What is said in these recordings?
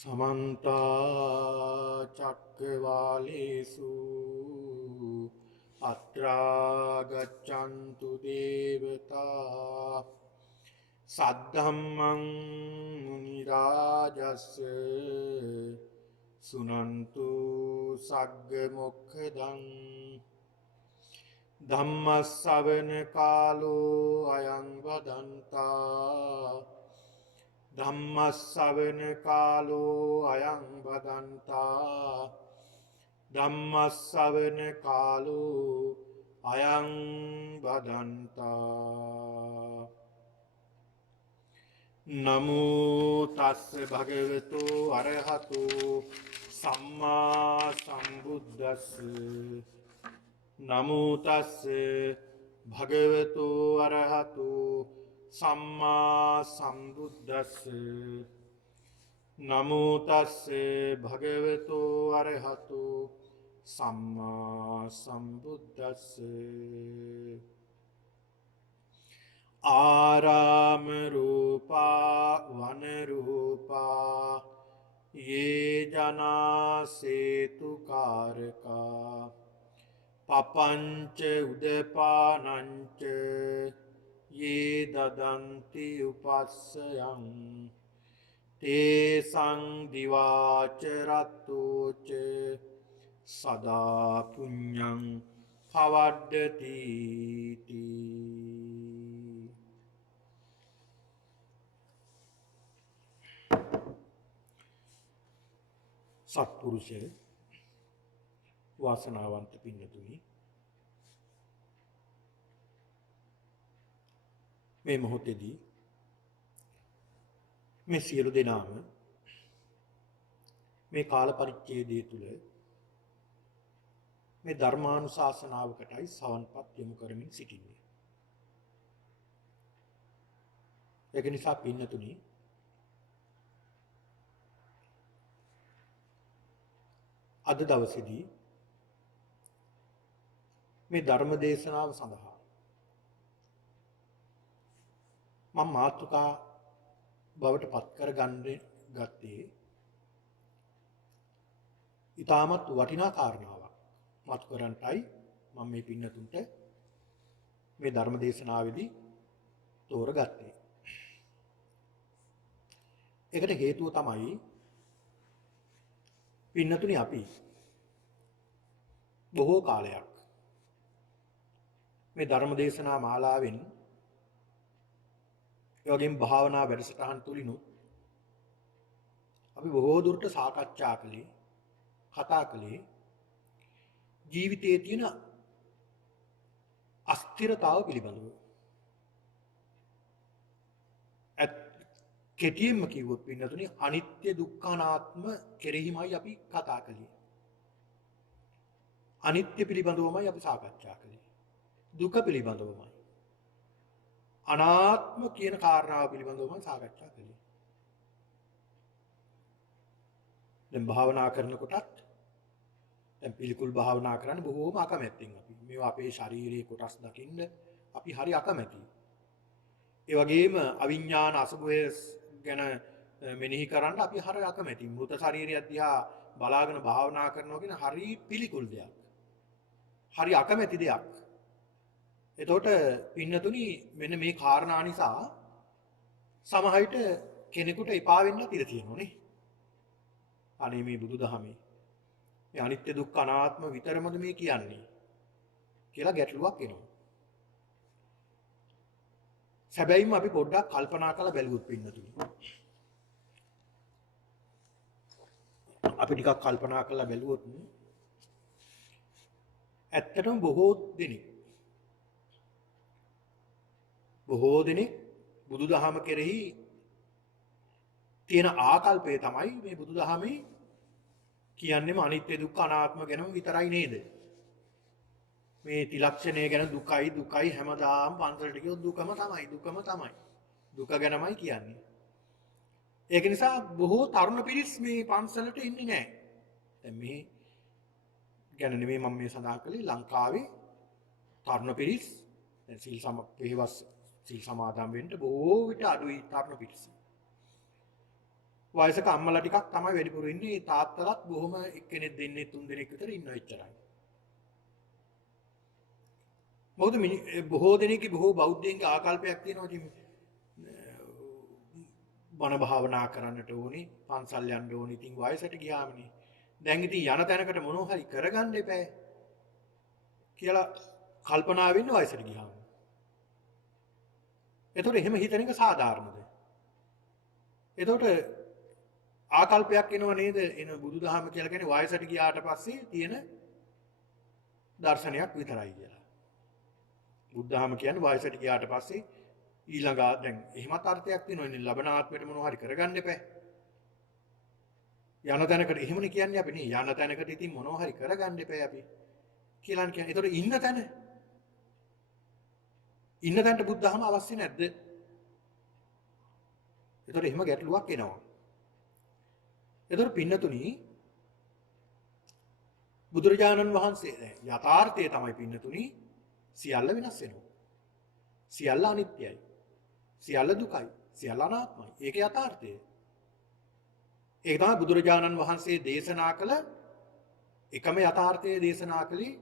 समन्ता चक्रवालेषु अत्रा गच्छन्तु देवता सद्धम्मं मुनिराजस्य सुनन्तु सग्गमुखदं धम्मश्रवण कालो अयं वदन्ता धम्मश्रवण कालो अयं वदन्ता धम्मश्रवण कालो अयं वदन्ता नमो तस् भगवतो अरहतो सम्मा सम्बुद्धस्स नमो तस् भगवतो अरहतो सम्मा सम्बुद्धस्स नमो तस् भगवतो अरहतो सम्मा सम्बुद्धस्स आराम रूपा वन रूपा ये जना सेतु कारका पपंच उदपानंच ये ददन्ति उपास्यं ते दिवाच रत्तोच सदा पुण्यं भवद्दति सत्पुरुष वासनावंत पिන්නතුනි මේ මොහොතේදී මේ සියලු දෙනාම මේ කාල පරිච්ඡේදය තුල මේ ධර්මානුශාසනාවකටයි සවන්පත් යොමු කරමින් සිටින්නේ. ඒක නිසා පින්නතුනි අද දවසේදී මේ ධර්ම දේශනාව සඳහා මම මාතෘකා බවට පත් කරගන්න ගත්තේ ඊටමත් වටිනා කාරණාවක් මතු කරන්ටයි මම මේ පින්නතුන්ට මේ ධර්ම දේශනාවේදී තෝරගත්තේ. ඒකට හේතුව තමයි පින්නතුනි අපි බොහෝ කාලයක් මේ ධර්ම දේශනා මාලාවෙන් ඒ වගේම භාවනා වැඩසටහන් තුලිනුත් අපි බොහෝ දුරට සාකච්ඡා කළේ කතා කළේ ජීවිතයේ තියෙන අස්තිරතාව පිළිබඳව. කෙටියෙන්ම කිව්වොත් පින්නතුනි අනිත්‍ය දුක්ඛ අනාත්ම කෙරෙහිමයි අපි කතා කළේ. අනිත්‍ය පිළිබඳවමයි අපි සාකච්ඡා කළේ. දුක පිළිබඳවමයි. අනාත්ම කියන කාරණාව පිළිබඳවමයි සාකච්ඡා කළේ. දැන් භාවනා කරනකොටත් දැන් පිළිකුල් භාවනා කරන්න බොහෝම අකමැත්තෙන් අපි මේවා අපේ ශාරීරික කොටස් දකින්න අපි හරි අකමැතියි. ඒ වගේම අවිඥාන අසුභය ගැන මෙනෙහි කරන්න අපි හරි අකමැතියි. මృత ශරීරය දිහා බලාගෙන භාවනා කරනවා කියන හරි පිළිකුල් දෙයක්. හරි අකමැති දෙයක්. එතකොට පින්නතුනි මෙන්න මේ කාරණා නිසා සමහරවිට කෙනෙකුට එපා වෙන්න ඉඩ තියෙනෝනේ. අනේ මේ බුදුදහමේ මේ අනිත්‍ය දුක්ඛ අනාත්ම විතරමද මේ කියන්නේ කියලා ගැටලුවක් එනවා. සැබැවින්ම අපි පොඩ්ඩක් කල්පනා කරලා බැලුවොත් පින්නතුනි. අපි ටිකක් කල්පනා කරලා බැලුවොත් ඇත්තටම බොහෝ දෙනෙක් බුදුදහම කෙරෙහි තියෙන ආකල්පය තමයි මේ බුදුදහමේ කියන්නේම අනිත්‍ය දුක්ඛ අනාත්ම ගැනම විතරයි නේද? මේ ත්‍රිලක්ෂණය ගැන දුකයි හැමදාම පන්සලට ගියොත් දුකම තමයි. දුක ගැනමයි කියන්නේ. ඒක නිසා බොහෝ තරුණ පිරිස් මේ පන්සලට එන්නේ නැහැ. දැන් මේ ගැන නෙමෙයි මම මේ සඳහන් කළේ ලංකාවේ තරුණ පිරිස් සීල් සමාදන් වෙන්න බොහෝ විට අඩුයි තරුණ පිරිස. වයසක අම්මලා ටිකක් තමයි වැඩිපුර ඉන්නේ. තාත්තලාත් බොහොම එක්කෙනෙක් දෙන්නේ තුන් දෙනෙක් විතර ඉන්නවා එච්චරයි. මොකද බොහෝ දෙනෙක්ගේ බොහෝ බෞද්ධයන්ගේ ආකල්පයක් තියෙනවා ඉතින් බණ භාවනා කරන්නට ඕනේ, පන්සල් යන්න ඕනේ. ඉතින් වයසට ගියාමනේ. දැන් ඉතින් යන තැනකට මොනවා හරි කරගන්න එපා කියලා කල්පනා වෙන්න වයසට ගියාම. එතකොට එහෙම හිතන එක සාධාරණද? එතකොට ආකල්පයක් එනව නේද? එන බුදුදහම කියලා කියන්නේ වයසට ගියාට පස්සේ තියෙන දර්ශනයක් විතරයි කියලා. බුද්ධහම කියන්නේ වයසට ගියාට පස්සේ ඊළඟ දැන් එහෙමත් අර්ථයක් තියෙනවා. ඉතින් ලබන ආත්මෙට මොනවා හරි කරගන්න එපා. යන තැනකට එහෙමනේ කියන්නේ අපි නේ. යන තැනකට ඉතින් මොනවා හරි කරගන්න එපා අපි කියලා කියන්නේ. ඒතකොට ඉන්න තැනට බුද්ධහම අවශ්‍ය නැද්ද? ඒතකොට එහෙම ගැටලුවක් එනවා. ඒතකොට පින්නතුනි බුදුරජාණන් වහන්සේ යථාර්ථය තමයි පින්නතුනි සියල්ල වෙනස් වෙනවා. සියල්ල අනිත්‍යයි. සියල්ල දුකයි. සියල්ල අනාත්මයි. ඒක යථාර්ථය. ඒක තමයි බුදුරජාණන් වහන්සේ දේශනා කළ එකම යථාර්ථය දේශනා කළේ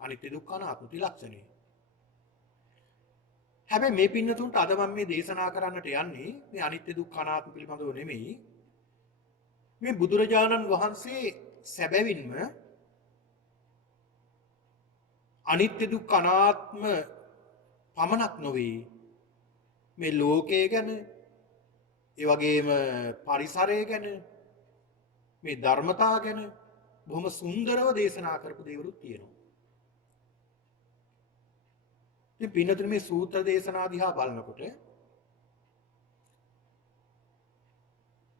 අනිත්‍ය දුක්ඛ අනාත්ම ත්‍රිලක්ෂණය. හැබැයි මේ පින්නතුන්ට අද මම මේ දේශනා කරන්නට යන්නේ මේ අනිත්‍ය දුක්ඛ අනාත්ම පිළිබඳව නෙමෙයි. මේ බුදුරජාණන් වහන්සේ සැබවින්ම අනිත්‍ය දුක්ඛ අනාත්ම පමණක් නොවේ මේ ලෝකය ගැන, ඒ වගේම පරිසරය ගැන, මේ ධර්මතා ගැන බොහොම සුන්දරව දේශනා කරපු දේවලුත් තියෙනවා. ඉතින් පින්නතුනි මේ සූත්‍ර දේශනා දිහා බලනකොට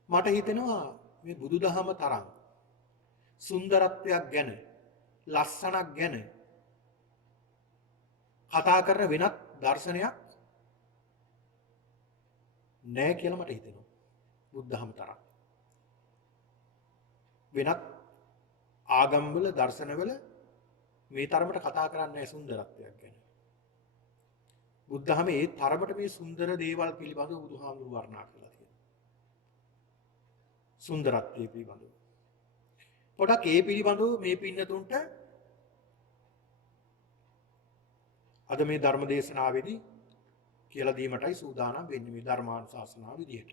මට හිතෙනවා මේ බුදුදහම තරම් සුන්දරත්වයක් ගැන, ලස්සනක් ගැන කතා කරන වෙනත් දර්ශනයක් නැහැ කියලා මට හිතෙනවා. බුද්ධහම තරම් වෙනත් ආගම්වල දර්ශනවල මේ තරමට කතා කරන්නේ නැහැ සුන්දරත්වයක් ගැන. බුද්ධහම ඒ තරමට මේ සුන්දර දේවල් පිළිබඳව බුදුහාමුදුරු වර්ණනා කරලා තියෙනවා. සුන්දරත්වයේ පිළිබඳව. පොඩක් ඒ පිළිබඳව මේ පින්නතුන්ට අද මේ ධර්ම දේශනාවේදී කියලා දීමටයි සූදානම් වෙන්නේ මේ ධර්මානුශාසනාව විදිහට.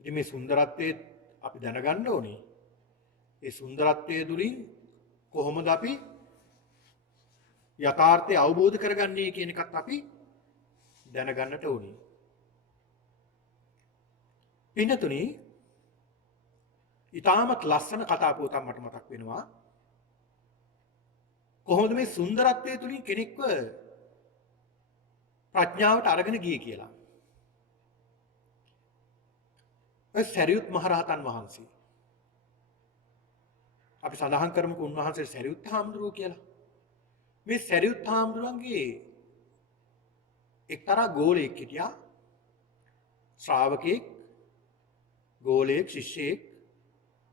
ඉතින් මේ සුන්දරත්වයේ අපි දැනගන්න ඕනේ. ඒ සුන්දරත්වයේ තුලින් කොහොමද අපි යථාර්ථය අවබෝධ කරගන්නේ කියන එකත් අපි දැනගන්නට ඕනේ. පින්නතුනි, ඊටමත් ලස්සන කතා පුවතක් මට මතක් වෙනවා. කොහොමද මේ සුන්දරත්වයේ තුලින් කෙනෙක්ව ප්‍රඥාවට අරගෙන ගියේ කියලා. ඒ සරියුත් මහරහතන් වහන්සේ. අපි සඳහන් කරමුකෝ උන්වහන්සේ සරියුත් හාමුදුරුවෝ කියලා. මේ සරියුත් හාමුදුරන්ගේ එක්තරා ගෝලයෙක් හිටියා. ශ්‍රාවකෙක්, ගෝලයෙක්, ශිෂ්‍යයෙක්,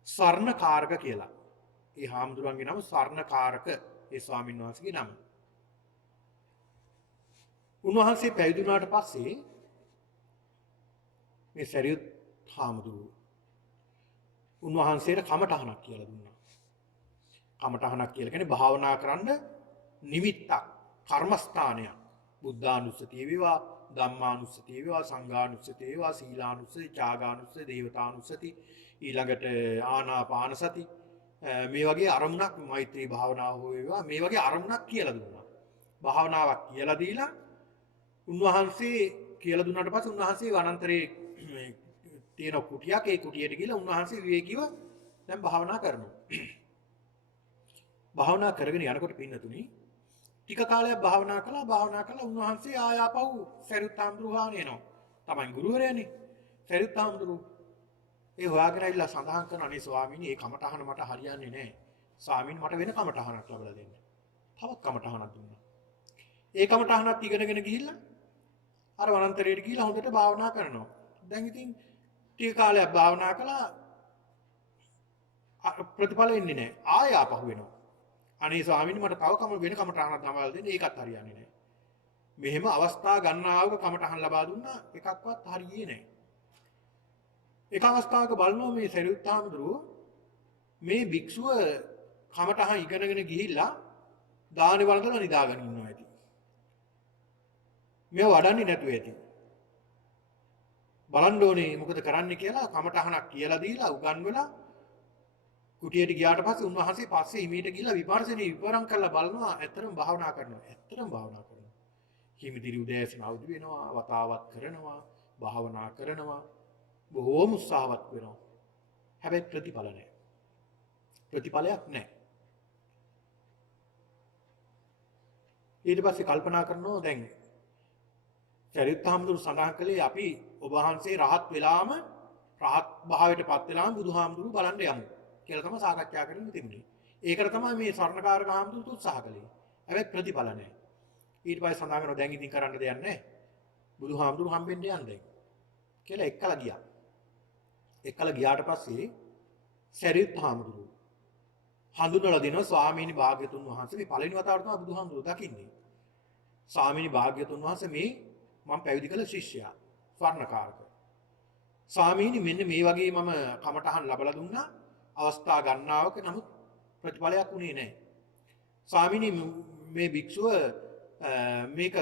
ස්වර්ණකාරක කියලා. ඒ හාමුදුරන්ගේ නම ස්වර්ණකාරක, ඒ ස්වාමීන් වහන්සේගේ නම. උන්වහන්සේ පැවිදි වුණාට පස්සේ මේ සරියුත් හාමුදුරුවෝ උන්වහන්සේට කමඨහනක් කියලා දුන්නා. කමඨහනක් කියලා කියන්නේ භාවනා කරන්න නිමිත්තක්, කර්මස්ථානයක්. බුද්ධානුස්සතිය වේවා, ධම්මානුස්සතිය වේවා, සංඝානුස්සතිය වේවා, සීලානුස්සති, ත්‍යාගානුස්සති, දේවතානුස්සති, ඊළඟට ආනාපාන සති, මේ වගේ අරමුණක්, මෛත්‍රී භාවනාව වේවා, මේ වගේ අරමුණක් කියලා දුන්නා. භාවනාවක් කියලා දීලා උන්වහන්සේ කියලා දුන්නාට පස්සේ උන්වහන්සේ වනාන්තරයේ තියෙන කුටියක්, ඒ කුටියට ගිහලා උන්වහන්සේ විවේකීව දැන් භාවනා කරනවා. භාවනා කරගෙන යනකොට පින්නතුනි ටික කාලයක් භාවනා කළා උන්වහන්සේ ආයාපහු සරියුත් හාමුදුරුවෝ හාන එනවා. තමයි ගුරුවරයානේ. සරියුත් හාමුදුරුවෝ ඒ හොයාගෙන ඇවිල්ලා සඳහන් කරන අනේ ස්වාමීනි මේ කමඨහන මට හරියන්නේ නැහැ. ස්වාමීනි මට වෙන කමඨහනක් ලබලා දෙන්න. තවත් කමඨහනක් දුන්නා. ඒ කමඨහනත් ඉගෙනගෙන ගිහිල්ලා අර වනාන්තරයට ගිහිල්ලා හොඳට භාවනා කරනවා. දැන් ඉතින් ටික කාලයක් භාවනා කළා ප්‍රතිඵල එන්නේ නැහැ. ආය ආපහු වෙනවා. අනේ ස්වාමීනි මට තව වෙන කමඨහනක් ලබා දෙන්න. ඒකත් හරියන්නේ නැහැ. මෙහෙම අවස්ථා ගන්නාවක කමඨහන් ලබා දුන්නා එකක්වත් හරියන්නේ නැහැ. එක අවස්ථාවක බලනවා මේ සරියුත් හාමුදුරුවෝ මේ භික්ෂුව කමටහන් ඉගෙනගෙන ගිහිල්ලා දානේ වළඳලා නිදාගෙන ඉන්නවා ඇති. මේව වඩන්නේ නැතුව ඇති. බලන්න ඕනේ මොකද කරන්න කියලා කමටහනක් කියලා දීලා උගන්වලා කුටියට ගියාට පස්සේ උන්වහන්සේ පස්සේ හිමීට ගිහිල්ලා විපර්ශනේ විවරම් කරලා බලනවා ඇත්තටම භාවනා කරනවා. ඇත්තටම භාවනා කරනවා. හිමිදිරි උදෑසන අවදි වෙනවා, වතාවත් කරනවා, භාවනා කරනවා. බොහෝම උත්සාහවත් වෙනවා. හැබැයි ප්‍රතිඵල නැහැ. ප්‍රතිඵලයක් නැහැ. ඊට පස්සේ කල්පනා කරනවා දැන් සරියුත් හාමුදුරුවෝ සඳහන් කළේ අපි ඔබ වහන්සේ රහත් වෙලාම රහත් භාවයටපත් වෙලාම බුදුහාමුදුරුවෝ බලන්න යමු කියලා තමයි සාකච්ඡා කරන්න තිබුණේ. ඒකට තමයි මේ ස්වර්ණකාරක හාමුදුරුවෝ උත්සාහ කළේ. හැබැයි ප්‍රතිඵල නැහැ. ඊට පස්සේ සඳහන් කරනවා දැන් ඉතින් කරන්න දෙයක් නැහැ. බුදුහාමුදුරුවෝ හම්බෙන්න යන්නේ කියලා එක්කලා ගියා. එක්කලා ගියාට පස්සේ සරියුත් හාමුදුරුවෝ හඳුනලා දෙනවා ස්වාමීනි භාග්‍යතුන් වහන්සේ මේ පළවෙනි වතාවට තමයි බුදුහාමුදුරුවෝ දකින්නේ. ස්වාමීනි භාග්‍යතුන් වහන්සේ මේ මම පැවිදි කළ ශිෂ්‍යයා ස්වර්ණකාරක. ස්වාමීනි මෙන්න මේ වගේ මම කමටහන් ලැබලා දුන්නා අවස්ථා ගණනාවක නමුත් ප්‍රතිඵලයක් උනේ නැහැ. ස්වාමීනි මේ භික්ෂුව මේක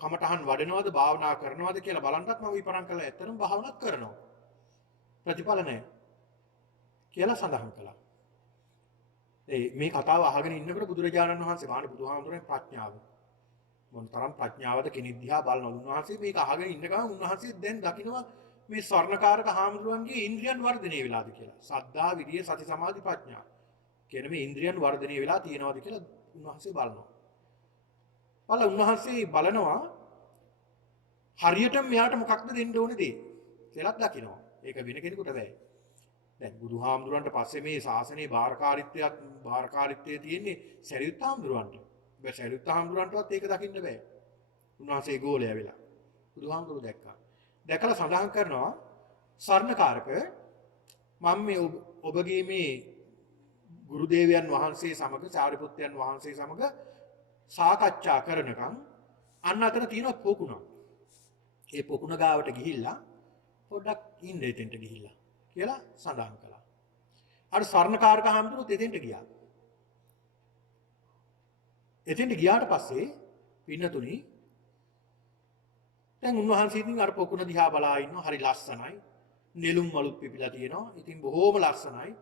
කමටහන් වඩනවද භාවනා කරනවද කියලා බලන්නත් මම විපරම් කළා. ඇත්තටම භාවනාත් කරනවා. ප්‍රතිඵල නැහැ කියලා සඳහන් කළා. මේ කතාව අහගෙන ඉන්නකොට බුදුරජාණන් වහන්සේ මාන බුදුහාමුදුරනේ ප්‍රඥාව මොනතරම් ප්‍රඥාවද කෙනෙක් දිහා බලන උන්වහන්සේ මේක අහගෙන ඉන්න ගමන් උන්වහන්සේ දැන් දකිනවා මේ ස්වර්ණකාරක හාමුදුරුවන්ගේ ඉන්ද්‍රියන් වර්ධනය වෙලාද කියලා. සද්ධා, විරිය, සති, සමාධි, ප්‍රඥා කියන මේ ඉන්ද්‍රියන් වර්ධනය වෙලා තියෙනවද කියලා උන්වහන්සේ බලනවා. බලලා උන්වහන්සේ බලනවා හරියටම මෙයාට මොකක්ද දෙන්න ඕනේ දේ කියලාත් දකිනවා. ඒක වෙන කෙනෙකුට බෑ. දැන් බුදුහාමුදුරන්ට පස්සේ මේ ශාසනයේ භාරකාරීත්වයේ තියෙන්නේ සරියුත් හාමුදුරන්ට. බෑ සරියුත් හාමුදුරන්ටවත් ඒක දකින්න බෑ. උන්වහන්සේ ගෝලයා වෙලා. බුදුහාමුදුරුවෝ දැක්කා. දැකලා සඳහන් කරනවා ස්වර්ණකාරක මම මේ ඔබගේ මේ ගුරු දේවයන් වහන්සේ සමග සාරිපුත්‍රයන් වහන්සේ සමග සාකච්ඡා කරනකම් අන්න අතන තියෙන පොකුණක්. ඒ පොකුණ ගාවට ගිහිල්ලා පොඩ්ඩක් ඉන්න එතෙන්ට ගිහිල්ලා කියලා සඳහන් කළා. අර ස්වර්ණකාරක හාමුදුරුවෝ එතෙන්ට ගියා. එතෙන්ට ගියාට පස්සේ පින්නතුනි දැන් උන්වහන්සේ ඉතින් අර පොකුණ දිහා බලා ඉන්නවා. හරි ලස්සනයි. නෙළුම් මලුත් පිපිලා තියෙනවා. ඉතින් බොහෝම ලස්සනයි.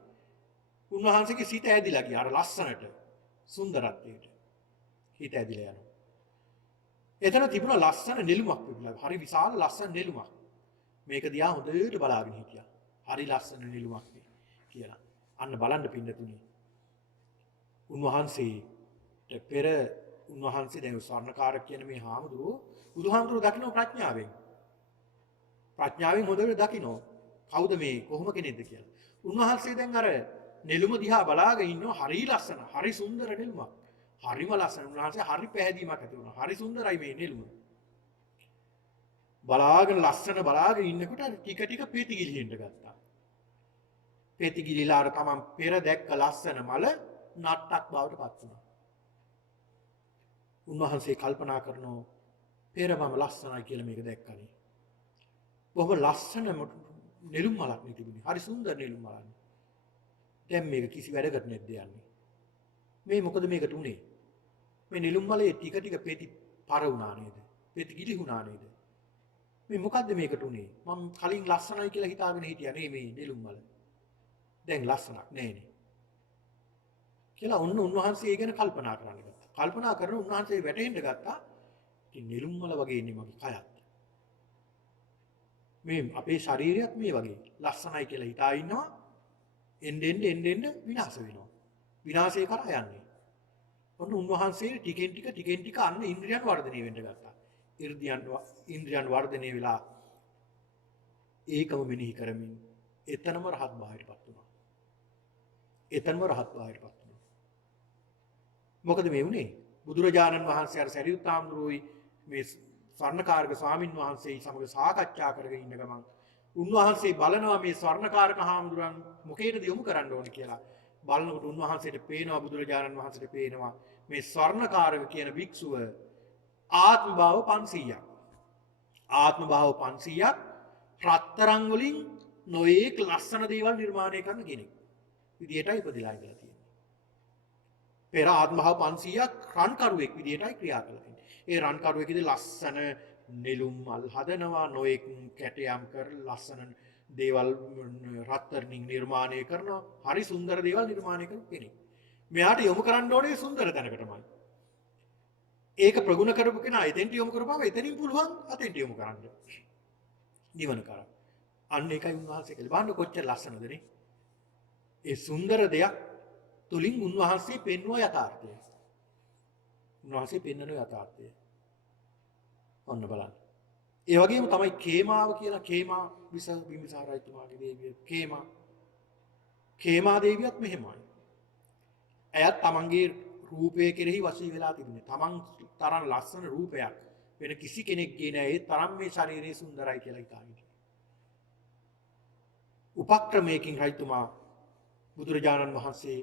උන්වහන්සේගේ සිත ඇදිලා ගියා අර ලස්සනට, සුන්දරත්වයට. හිත ඇදිලා යනවා. එතන තිබුණ ලස්සන නෙළුමක් පිපිලා. හරි විශාල ලස්සන නෙළුමක්. මේක දිහා හොඳට බලාගෙන හිටියා. හරි ලස්සන නෙළුමක් නේ කියලා. අන්න බලන්න පින්නතුනි. උන්වහන්සේට පෙර උන්වහන්සේ දැන් ස්වර්ණකාරක කියන මේ හාමුදුරුවෝ බුදුහාමුදුරුවෝ දකින්න ප්‍රඥාවෙන්. ප්‍රඥාවෙන් හොඳට දකින්න කවුද මේ කොහොම කෙනෙක්ද කියලා. උන්වහන්සේ දැන් අර නෙළුම දිහා බලාගෙන ඉන්නවා. හරි ලස්සන, හරි සුන්දර නෙළුමක්. හරිම ලස්සන. උන්වහන්සේ හරි පැහැදීමක් ඇති වුණා. හරි සුන්දරයි මේ නෙළුම. බලාගෙන ලස්සන බලාගෙන ඉන්නකොට ටික ටික පෙති ගිලිහෙන්න ගත්තා. පෙති ගිලිලා අර තමන් පෙර දැක්ක ලස්සන මල නට්ටක් බවට පත් වුණා. උන්වහන්සේ කල්පනා කරනවා පෙර මම ලස්සනයි කියලා මේක දැක්කනේ. බොහොම ලස්සන නෙළුම් මලක් නේ තිබුණේ. හරි සුන්දර නෙළුම් මලක්. දැන් මේක කිසි වැඩකට නැද්ද යන්නේ. මේ මොකද මේකට උනේ? මේ නෙළුම් මලේ ටික ටික පෙති පර වුණා නේද? පෙති ගිලිහුණා නේද? මේ මොකද්ද මේකට උනේ? මම කලින් ලස්සනයි කියලා හිතාගෙන හිටියා නේ මේ නෙළුම් මල. දැන් ලස්සනක් නෑනේ. කියලා ඔන්න උන්වහන්සේ ඒ ගැන කල්පනා කරන්න ගත්තා. කල්පනා කරන උන්වහන්සේ වැටහෙන්න ගත්තා. ඉතින් නෙළුම් මල වගේ ඉන්නේ මගේ කයත්. මේ අපේ ශරීරයත් මේ වගේ ලස්සනයි කියලා හිතා ඉන්නවා. එන්න විනාශ වෙනවා. විනාශය කරා යන්නේ. ඔන්න උන්වහන්සේ ටිකෙන් ටික අන්න ඉන්ද්‍රියන් වර්ධනය වෙන්න ගත්තා. ඉන්ද්‍රියන් වර්ධනය වෙලා ඒකම මෙනෙහි කරමින් එතනම රහත් භාවයටපත් වුණා. මොකද මේ වුනේ? බුදුරජාණන් වහන්සේ අර සරියුත් හාමුදුරුවෝයි මේ ස්වර්ණකාරක ස්වාමින් වහන්සේ සමග සාකච්ඡා කරගෙන ඉන්න ගමන් උන්වහන්සේ බලනවා මේ ස්වර්ණකාරක හාමුදුරන් මොකේද යොමු කරන්න ඕන කියලා. බලනකොට උන්වහන්සේට පේනවා බුදුරජාණන් වහන්සේට පේනවා මේ ස්වර්ණකාරක කියන භික්ෂුව ආත්ම භාව 500ක්. ආත්ම භාව 500ක් රත්තරන් වලින් නොයෙක් ලස්සන දේවල් නිර්මාණය කරන කෙනෙක් විදියටයි ඉපදිලා ඉඳලා තියෙන්නේ. පෙර ආත්මභාව 500ක් රන්කරුවෙක් විදියටයි ක්‍රියා කළා තියෙන්නේ. ඒ රන්කරුවෙක්ගේ ලස්සන නෙළුම් මල් හදනවා, නොයෙක් කැටයම් කර ලස්සන දේවල් රත්තරන්ින් නිර්මාණය කරනවා. හරි සුන්දර දේවල් නිර්මාණය කරන කෙනෙක්. මෙයාට යොමු කරන්න ඕනේ සුන්දර තැනකටමයි. ඒක ප්‍රගුණ කරපු කෙනා එතෙන්ට යොමු කරපුවම එතනින් පුළුවන් අතෙන්ට යොමු කරන්න. නිවන කරා. අන්න ඒකයි උන්වහන්සේ කළේ. බලන්න කොච්චර ලස්සනද නේ. ඒ සුන්දර දෙයක් තුලින් උන්වහන්සේ පෙන්වන යථාර්ථය. උන්වහන්සේ පෙන්වන යථාර්ථය. ඔන්න බලන්න. ඒ වගේම තමයි කේමාව කියලා කේමා බිම්බිසාර රජතුමාගේ දේවිය කේමා දේවියත් මෙහෙමයි. එයත් තමන්ගේ රූපය කෙරෙහි වශී වෙලා තිබුණේ. තමන් තරම් ලස්සන රූපයක් වෙන කිසි කෙනෙක්ගේ නෑ. ඒ තරම් මේ ශරීරය සුන්දරයි කියලා හිතාගෙන. උපක්‍රමයකින් රජතුමා බුදුරජාණන් වහන්සේ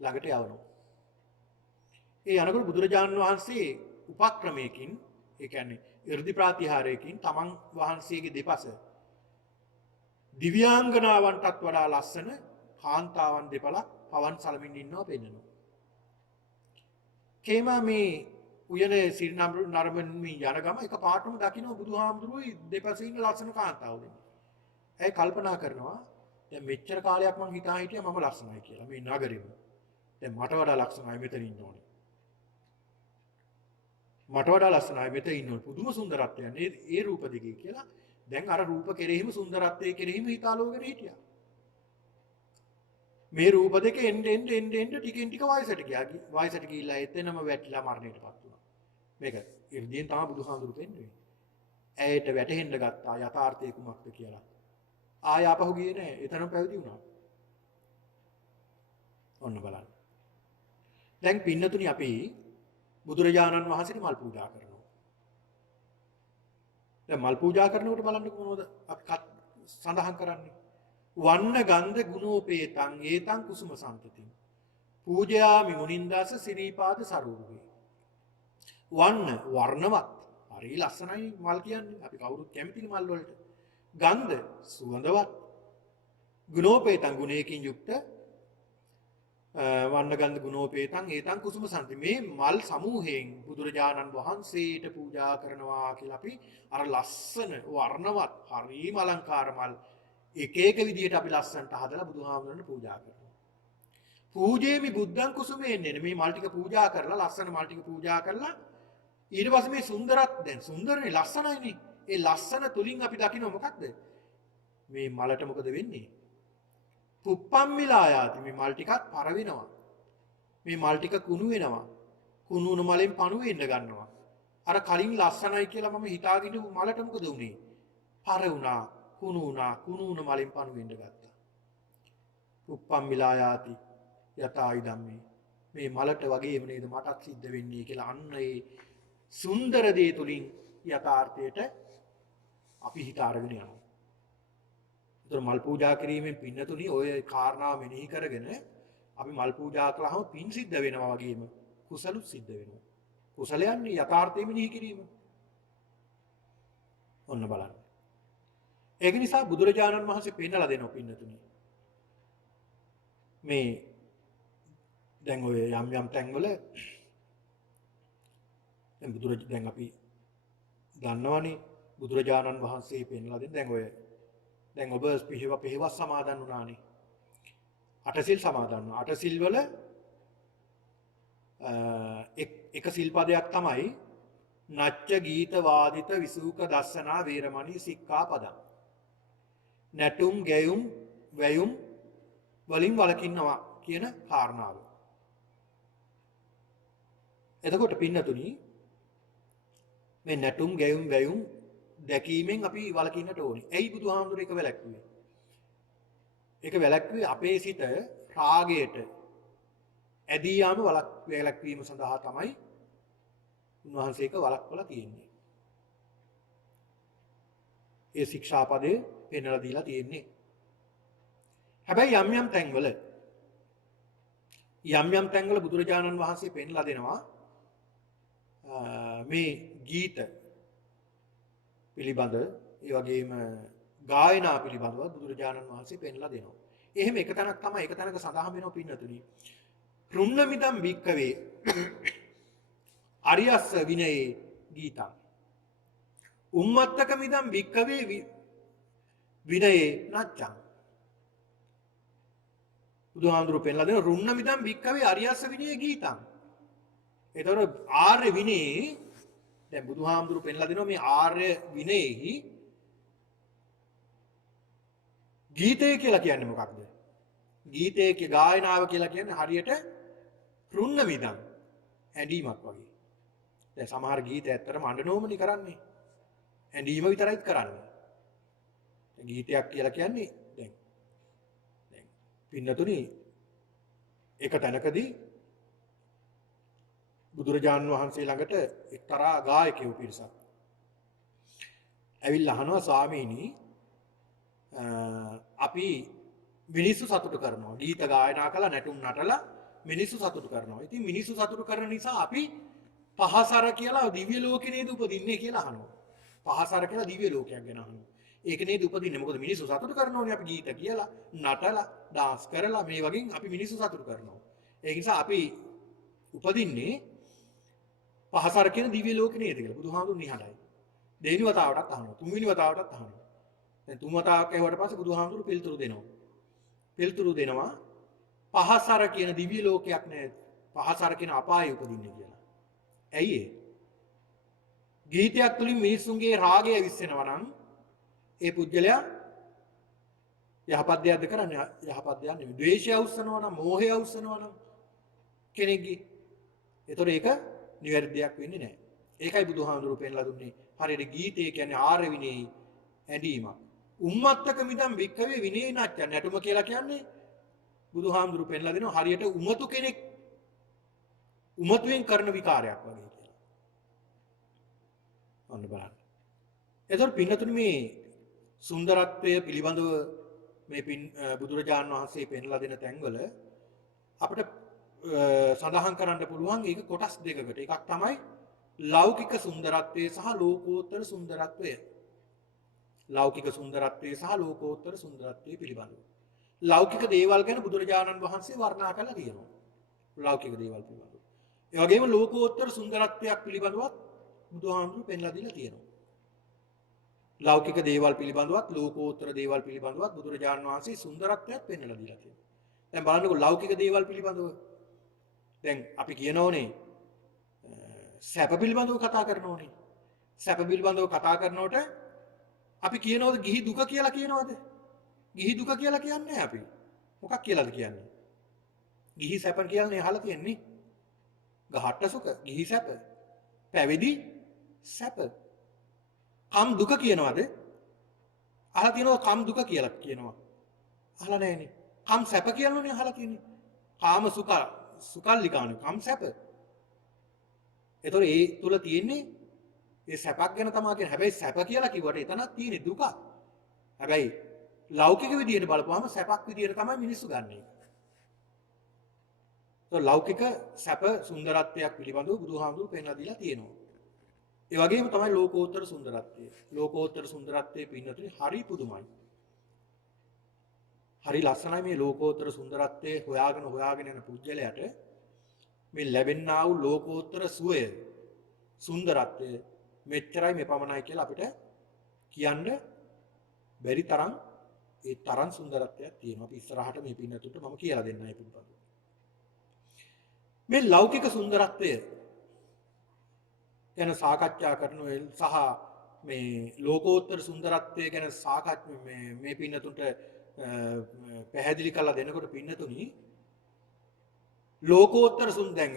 ළඟට යවනවා. ඒ යනකොට බුදුරජාණන් වහන්සේ උපක්‍රමයකින් ඒ කියන්නේ 이르දි ප්‍රාතිහාරයකින් තමන් වහන්සේගේ දෙපස දිව්‍යාංගනාවන්ටත් වඩා ලස්සන කාන්තාවන් දෙපළක් පවන් සලමින් ඉන්නවා පෙන්නනවා. කේමා මේ උයනේ සිරිනරඹමින් යන ගම එක පාටම දකින්න බුදුහාමුදුරුවෝ දෙපසේ ඉන්න ලස්සන කාන්තාව දෙන්න. ඇයි කල්පනා කරනවා දැන් මෙච්චර කාලයක් මං හිතා හිටියා මම ලස්සනයි කියලා මේ නගරෙම. දැන් මට වඩා ලස්සනයි මෙතන ඉන්න ඕනේ. මට වඩා ලස්සනයි මෙතන ඉන්න ඕනේ. පුදුම සුන්දරත්වයක් නේද? ඒ රූප දිගේ කියලා. දැන් අර රූප කෙරෙහිම සුන්දරත්වයේ කෙරෙහිම හිතාලෝගෙන හිටියා. මේ රූප දෙක එන්න ටිකෙන් ටික වයසට ගියා. වයසට ගිහිල්ලා එතනම වැටිලා මරණයටපත් වුණා. මේක ඉර්ධියෙන් තමයි බුදුහාඳුරු පෙන්වන්නේ. ඇයට වැටහෙන්න ගත්තා යථාර්ථය කුමක්ද කියලා. ආය ආපහු ගියේ නෑ. එතනම පැවිදි වුණා. ඔන්න බලන්න. දැන් පින්නතුනි අපි බුදුරජාණන් වහන්සේට මල් පූජා කරනවා. දැන් මල් පූජා කරනකොට බලන්න කොහොමද අපි සඳහන් කරන්නේ? වන්න ගන්ධ ගුණෝපේතං ඒතං කුසුම සම්පතින් පූජයාමි මුනින්දාස සිරීපාද සරූපේ. වන්න වර්ණවත් හරි ලස්සනයි මල් කියන්නේ. අපි කවුරුත් කැමතිනේ මල් වලට. ගන්ධ සුවඳවත්. ගුණෝපේතං ගුණයකින් යුක්ත වන්න ගන්ධ ගුණෝපේතං ඒතං කුසුම සම්පති. මේ මල් සමූහයෙන් බුදුරජාණන් වහන්සේට පූජා කරනවා කියලා අපි අර ලස්සන වර්ණවත් හරිම අලංකාර මල් එක එක විදිහට අපි ලස්සනට හදලා බුදුහාමුදුරන්ට පූජා කරනවා. පූජේමි බුද්ධං කුසුමේන්නේ මේ මල් ටික පූජා කරලා ලස්සන මල් ටික පූජා කරලා ඊට පස්සේ මේ සුන්දරත් දැන් සුන්දරනේ ලස්සනයිනේ. ඒ ලස්සන තුලින් අපි දකින්න මොකක්ද? මේ මලට මොකද වෙන්නේ? පුප්පම්මිලා යාති. මේ මල් ටිකත් පර වෙනවා. මේ මල් ටික කුණු වෙනවා. කුණු වුණ මලෙන් පණු වෙන්න ගන්නවා. අර කලින් ලස්සනයි කියලා මම හිතාගෙන මලට මොකද වුනේ? පර වුණා. කුණු වුණ මලෙන් පණු වෙන්න ගත්තා. උප්පම්මිලා යාති යතයි ධම්මේ. මේ මලට වගේම නේද මටත් සිද්ධ වෙන්නේ කියලා අන්න ඒ සුන්දර දේ තුලින් යථාර්ථයට අපි හිත අරගෙන යනවා. ඒතර මල් පූජා කිරීමෙන් පින්නතුනි ඔය කාරණාව මෙනෙහි කරගෙන අපි මල් පූජා කළාම පින් සිද්ධ වෙනවා වගේම කුසලුත් සිද්ධ වෙනවා. කුසලයන්නේ යථාර්ථය මෙනෙහි කිරීම. ඔන්න බලන්න. ඒක නිසා බුදුරජාණන් වහන්සේ පෙන්නලා දෙනවා පින්නතුනි. මේ දැන් ඔය යම් තැන්වල දැන් අපි දන්නවනේ බුදුරජාණන් වහන්සේ පෙන්නලා දෙන දැන් ඔබ පෙහෙවස් සමාදන් වුණානේ. අටසිල් සමාදන් වුණා. අටසිල් වල එක සිල්පදයක් තමයි නච්ච ගීත වාදිත විසූක දස්සනා වේරමණී සික්ඛාපදං. නැටුම් ගැයුම් වැයුම් වලින් වළකින්නවා කියන කාරණාව. එතකොට පින්නතුනි මේ නැටුම් ගැයුම් වැයුම් දැකීමෙන් අපි වළකින්නට ඕනේ. ඇයි බුදුහාමුදුරේ ඒක වැළැක්වුවේ? ඒක වැළැක්වුවේ අපේ සිත රාගයට ඇදී යාම වැළැක්වීම සඳහා තමයි උන්වහන්සේක වළක්වලා තියෙන්නේ. ඒ ශික්ෂාපදේ පෙන්වලා දීලා තියෙන්නේ. හැබැයි යම් තැන්වල බුදුරජාණන් වහන්සේ පෙන්වලා දෙනවා මේ ගීත පිළිබඳ ඒ වගේම ගායනා පිළිබඳව බුදුරජාණන් වහන්සේ පෙන්ලා දෙනවා. එහෙම එක තැනක් තමයි එක තැනක සඳහන් වෙනවා පින්නතුනි. රුන්නමිදම් භික්කවේ අරියස්ස විනයේ ගීතං. උම්මත්තකමිදම් භික්කවේ විනයේ නච්චං. බුදුහාඳුරු පෙන්ලා දෙන රුන්නමිදම් භික්කවේ අරියස්ස විනයේ ගීතං. එතකොට ආර්ය විනයේ දැන් බුදුහාඳුරු පෙන්ලා දෙනවා මේ ආර්ය විනයේහි ගීතය කියලා කියන්නේ මොකක්ද? ගීතයේ ගායනාව කියලා කියන්නේ හරියට රුන්න විදම් ඇඬීමක් වගේ. දැන් සමහර ගීත ඇත්තටම අඬනෝමනේ කරන්නේ. ඇඬීම විතරයිත් කරන්නේ. ගීතයක් කියලා කියන්නේ දැන් පින්නතුනි එක තැනකදී බුදුරජාණන් වහන්සේ ළඟට එක්තරා ගායකයෙකු පිරිසක් ඇවිල්ලා අහනවා ස්වාමීනි අපි මිනිස්සු සතුටු කරනවා. ගීත ගායනා කළා නැටුම් නටලා මිනිස්සු සතුටු කරනවා. ඉතින් මිනිස්සු සතුටු කරන නිසා අපි පහසර කියලා දිව්‍ය ලෝකේ නේද උපදින්නේ කියලා අහනවා. පහසර කියලා දිව්‍ය ලෝකයක් ගැන අහනවා. ඒක නේද උපදින්නේ. මොකද මිනිස්සු සතුටු කරනෝනේ අපි ගීත කියලා, නටලා, ඩාන්ස් කරලා මේ වගේ අපි මිනිස්සු සතුටු කරනවා. ඒ නිසා අපි උපදින්නේ පහසර කියන දිව්‍ය ලෝකේ නේද කියලා බුදුහාමුදුරු නිහඬයි. දෙවෙනි වතාවටත් අහනවා. තුන්වෙනි වතාවටත් අහනවා. දැන් තුන් වතාවක් ඇහුවට පස්සේ බුදුහාමුදුරු පිළිතුරු දෙනවා. පිළිතුරු දෙනවා පහසර කියන දිව්‍ය ලෝකයක් නෑ. පහසර කියන අපායේ උපදින්නේ කියලා. ඇයි ඒ? ගීතයක් තුලින් මිනිස්සුන්ගේ රාගය විශ්සෙනවා නම් ඒ පුජ්‍යලයා යහපත් දෙයක්ද කරන්නේ? යහපත් දෙයක් නෙමෙයි. ද්වේෂය අවුස්සනවා නම්, මෝහය අවුස්සනවා නම් කෙනෙක්ගේ. ඒතොර ඒක නිවැරදි දෙයක් වෙන්නේ නැහැ. ඒකයි බුදුහාමුදුරු පෙන්ලා දුන්නේ. හරියට ගීතය කියන්නේ ආර්ය විනයේ ඇඳීමක්. උම්මත්තක මිදම් වික්කවේ විනේ නැච්ච නැටුම කියලා කියන්නේ බුදුහාමුදුරු පෙන්ලා දෙනවා හරියට උමතු කෙනෙක් උමතුෙන් කරන විකාරයක් වගේ කියලා. ඔන්න බලන්න. එතකොට පින්නතුනි මේ සුන්දරත්වය පිළිබඳව මේ බුදුරජාණන් වහන්සේ පෙන්ලා දෙන තැන්වල අපිට සඳහන් කරන්න පුළුවන් ඒක කොටස් දෙකකට. එකක් තමයි ලෞකික සුන්දරත්වය සහ ලෝකෝත්තර සුන්දරත්වය. ලෞකික සුන්දරත්වය සහ ලෝකෝත්තර සුන්දරත්වය පිළිබඳව. ලෞකික දේවල් ගැන බුදුරජාණන් වහන්සේ වර්ණනා කරලා තියෙනවා. ලෞකික දේවල් පිළිබඳව. ඒ වගේම ලෝකෝත්තර සුන්දරත්වයක් පිළිබඳවත් බුදුහාමුදුරු පෙන්ලා දීලා තියෙනවා. ලෞකික දේවල් පිළිබඳවත් ලෝකෝත්තර දේවල් පිළිබඳවත් බුදුරජාණන් වහන්සේ සුන්දරත්වයක් පෙන්වලා දීලා තියෙනවා. දැන් බලන්නකො ලෞකික දේවල් පිළිබඳව දැන් අපි කියනෝනේ සැප පිළිබඳව කතා කරනෝනේ. සැප පිළිබඳව කතා කරනකොට අපි කියනවද ගිහි දුක කියලා කියනවද? ගිහි දුක කියලා කියන්නේ අපි. මොකක් කියලාද කියන්නේ? ගිහි සැප කියන්නේ අහලා තියෙන්නේ. ගහට්ට සුඛ, ගිහි සැප, පැවිදි සැප. කම් දුක කියනවද? අහලා තියෙනවා කම් දුක කියලා කියනවා. අහලා නැහැනේ. කම් සැප කියලානේ අහලා තියෙන්නේ. කාම සුඛ, සුකල්ලිකාන කම් සැප. ඒතකොට ඒ තුල තියෙන්නේ ඒ සැපක් ගැන තමයි කියන්නේ. හැබැයි සැප කියලා කිව්වට එතනක් තියෙන්නේ දුක. හැබැයි ලෞකික විදියට බලපුවම සැපක් විදියට තමයි මිනිස්සු ගන්නෙ. તો ලෞකික සැප සුන්දරත්වයක් පිළිබඳව බුදුහාමුදුරු පෙන්ලා දීලා තියෙනවා. ඒ වගේම තමයි ලෝකෝත්තර සුන්දරත්වය. ලෝකෝත්තර සුන්දරත්වයේ පින්නතුනි හරි පුදුමයි. හරි ලස්සනයි මේ ලෝකෝත්තර සුන්දරත්වයේ හොයාගෙන යන පුජ්‍යලයට මේ ලැබෙන්නා වූ ලෝකෝත්තර සුවය සුන්දරත්වය මෙච්චරයි මේ පමණයි කියලා අපිට කියන්න බැරි තරම් ඒ තරම් සුන්දරත්වයක් තියෙනවා. අපි ඉස්සරහට මේ පින්නතුන්ට මම කියලා දෙන්නම් මේ පිළිබඳව. මේ ලෞකික සුන්දරත්වය ගැන සාකච්ඡා කරන සහ මේ ලෝකෝත්තර සුන්දරත්වය ගැන සාකච්ඡා මේ පින්නතුන්ට පැහැදිලි කරලා දෙනකොට පින්නතුනි ලෝකෝත්තර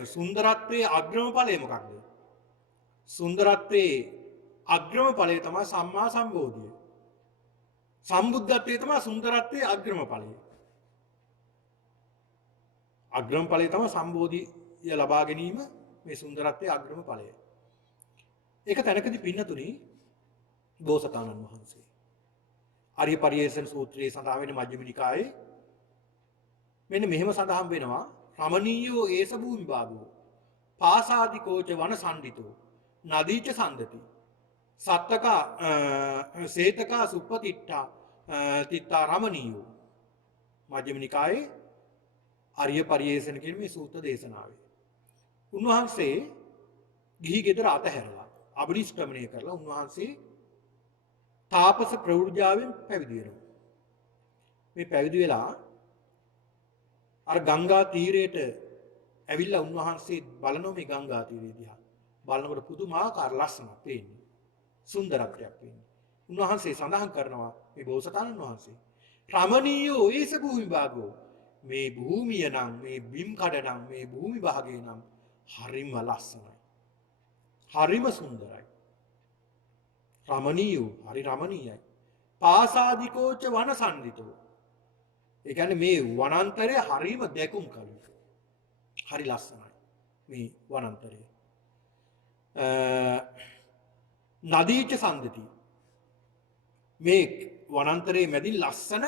සුන්දරත්වයේ අග්‍රම ඵලය මොකක්ද? සුන්දරත්වයේ අග්‍රම ඵලය තමයි සම්මා සම්බෝධිය. සම්බුද්ධත්වයේ තමයි සුන්දරත්වයේ අග්‍රම ඵලය. අග්‍රම ඵලය තමයි සම්බෝධිය ලබා ගැනීම මේ සුන්දරත්වයේ අග්‍රම ඵලය. ඒක තැනකදී පින්නතුනි බෝසතාණන් වහන්සේ ආර්ය පරියේෂණ සූත්‍රයේ සඳහන් වෙන මජ්ක්‍ධිම නිකායේ මෙන්න මෙහෙම සඳහන් වෙනවා රමණීයෝ ඒස භූමි භාගෝ පාසාදිකෝච වන සම්ඩිතෝ නදීච සම්දති සත්තකා සේතකා සුප්පතිට්ඨා තිත්තා රමණීයෝ මජ්ක්‍ධිම නිකායේ ආර්ය පරියේෂණ කියන මේ සූත්‍ර දේශනාවේ. උන්වහන්සේ ගිහි ගෙදර අතහැරලා අබිනිෂ්ක්‍රමණය කරලා උන්වහන්සේ තාපස ප්‍රවෘජාවෙන් පැවිදි වෙනවා. මේ පැවිදි වෙලා අර ගංගා තීරයට ඇවිල්ලා උන්වහන්සේ බලනවා මේ ගංගා තීරය දිහා. බලනකොට පුදුමාකාර ලස්සනක් පේන්නේ. සුන්දරත්වයක් පේන්නේ. උන්වහන්සේ සඳහන් කරනවා මේ බෝසතාණන් වහන්සේ රමණීයෝ ඒස භූමි භාගෝ මේ භූමිය නම් මේ බිම් කඩ නම් මේ භූමි භාගය නම් හරිම ලස්සනයි. හරිම සුන්දරයි. රමණීයෝ හරි රමණීයයි. පාසාදිකෝච වනසන්දිතෝ. ඒ කියන්නේ මේ වනාන්තරය හරිම දැකුම් කළුයි. හරි ලස්සනයි මේ වනාන්තරය. නදීච සම්දති. මේ වනාන්තරයේ මැදින් ලස්සන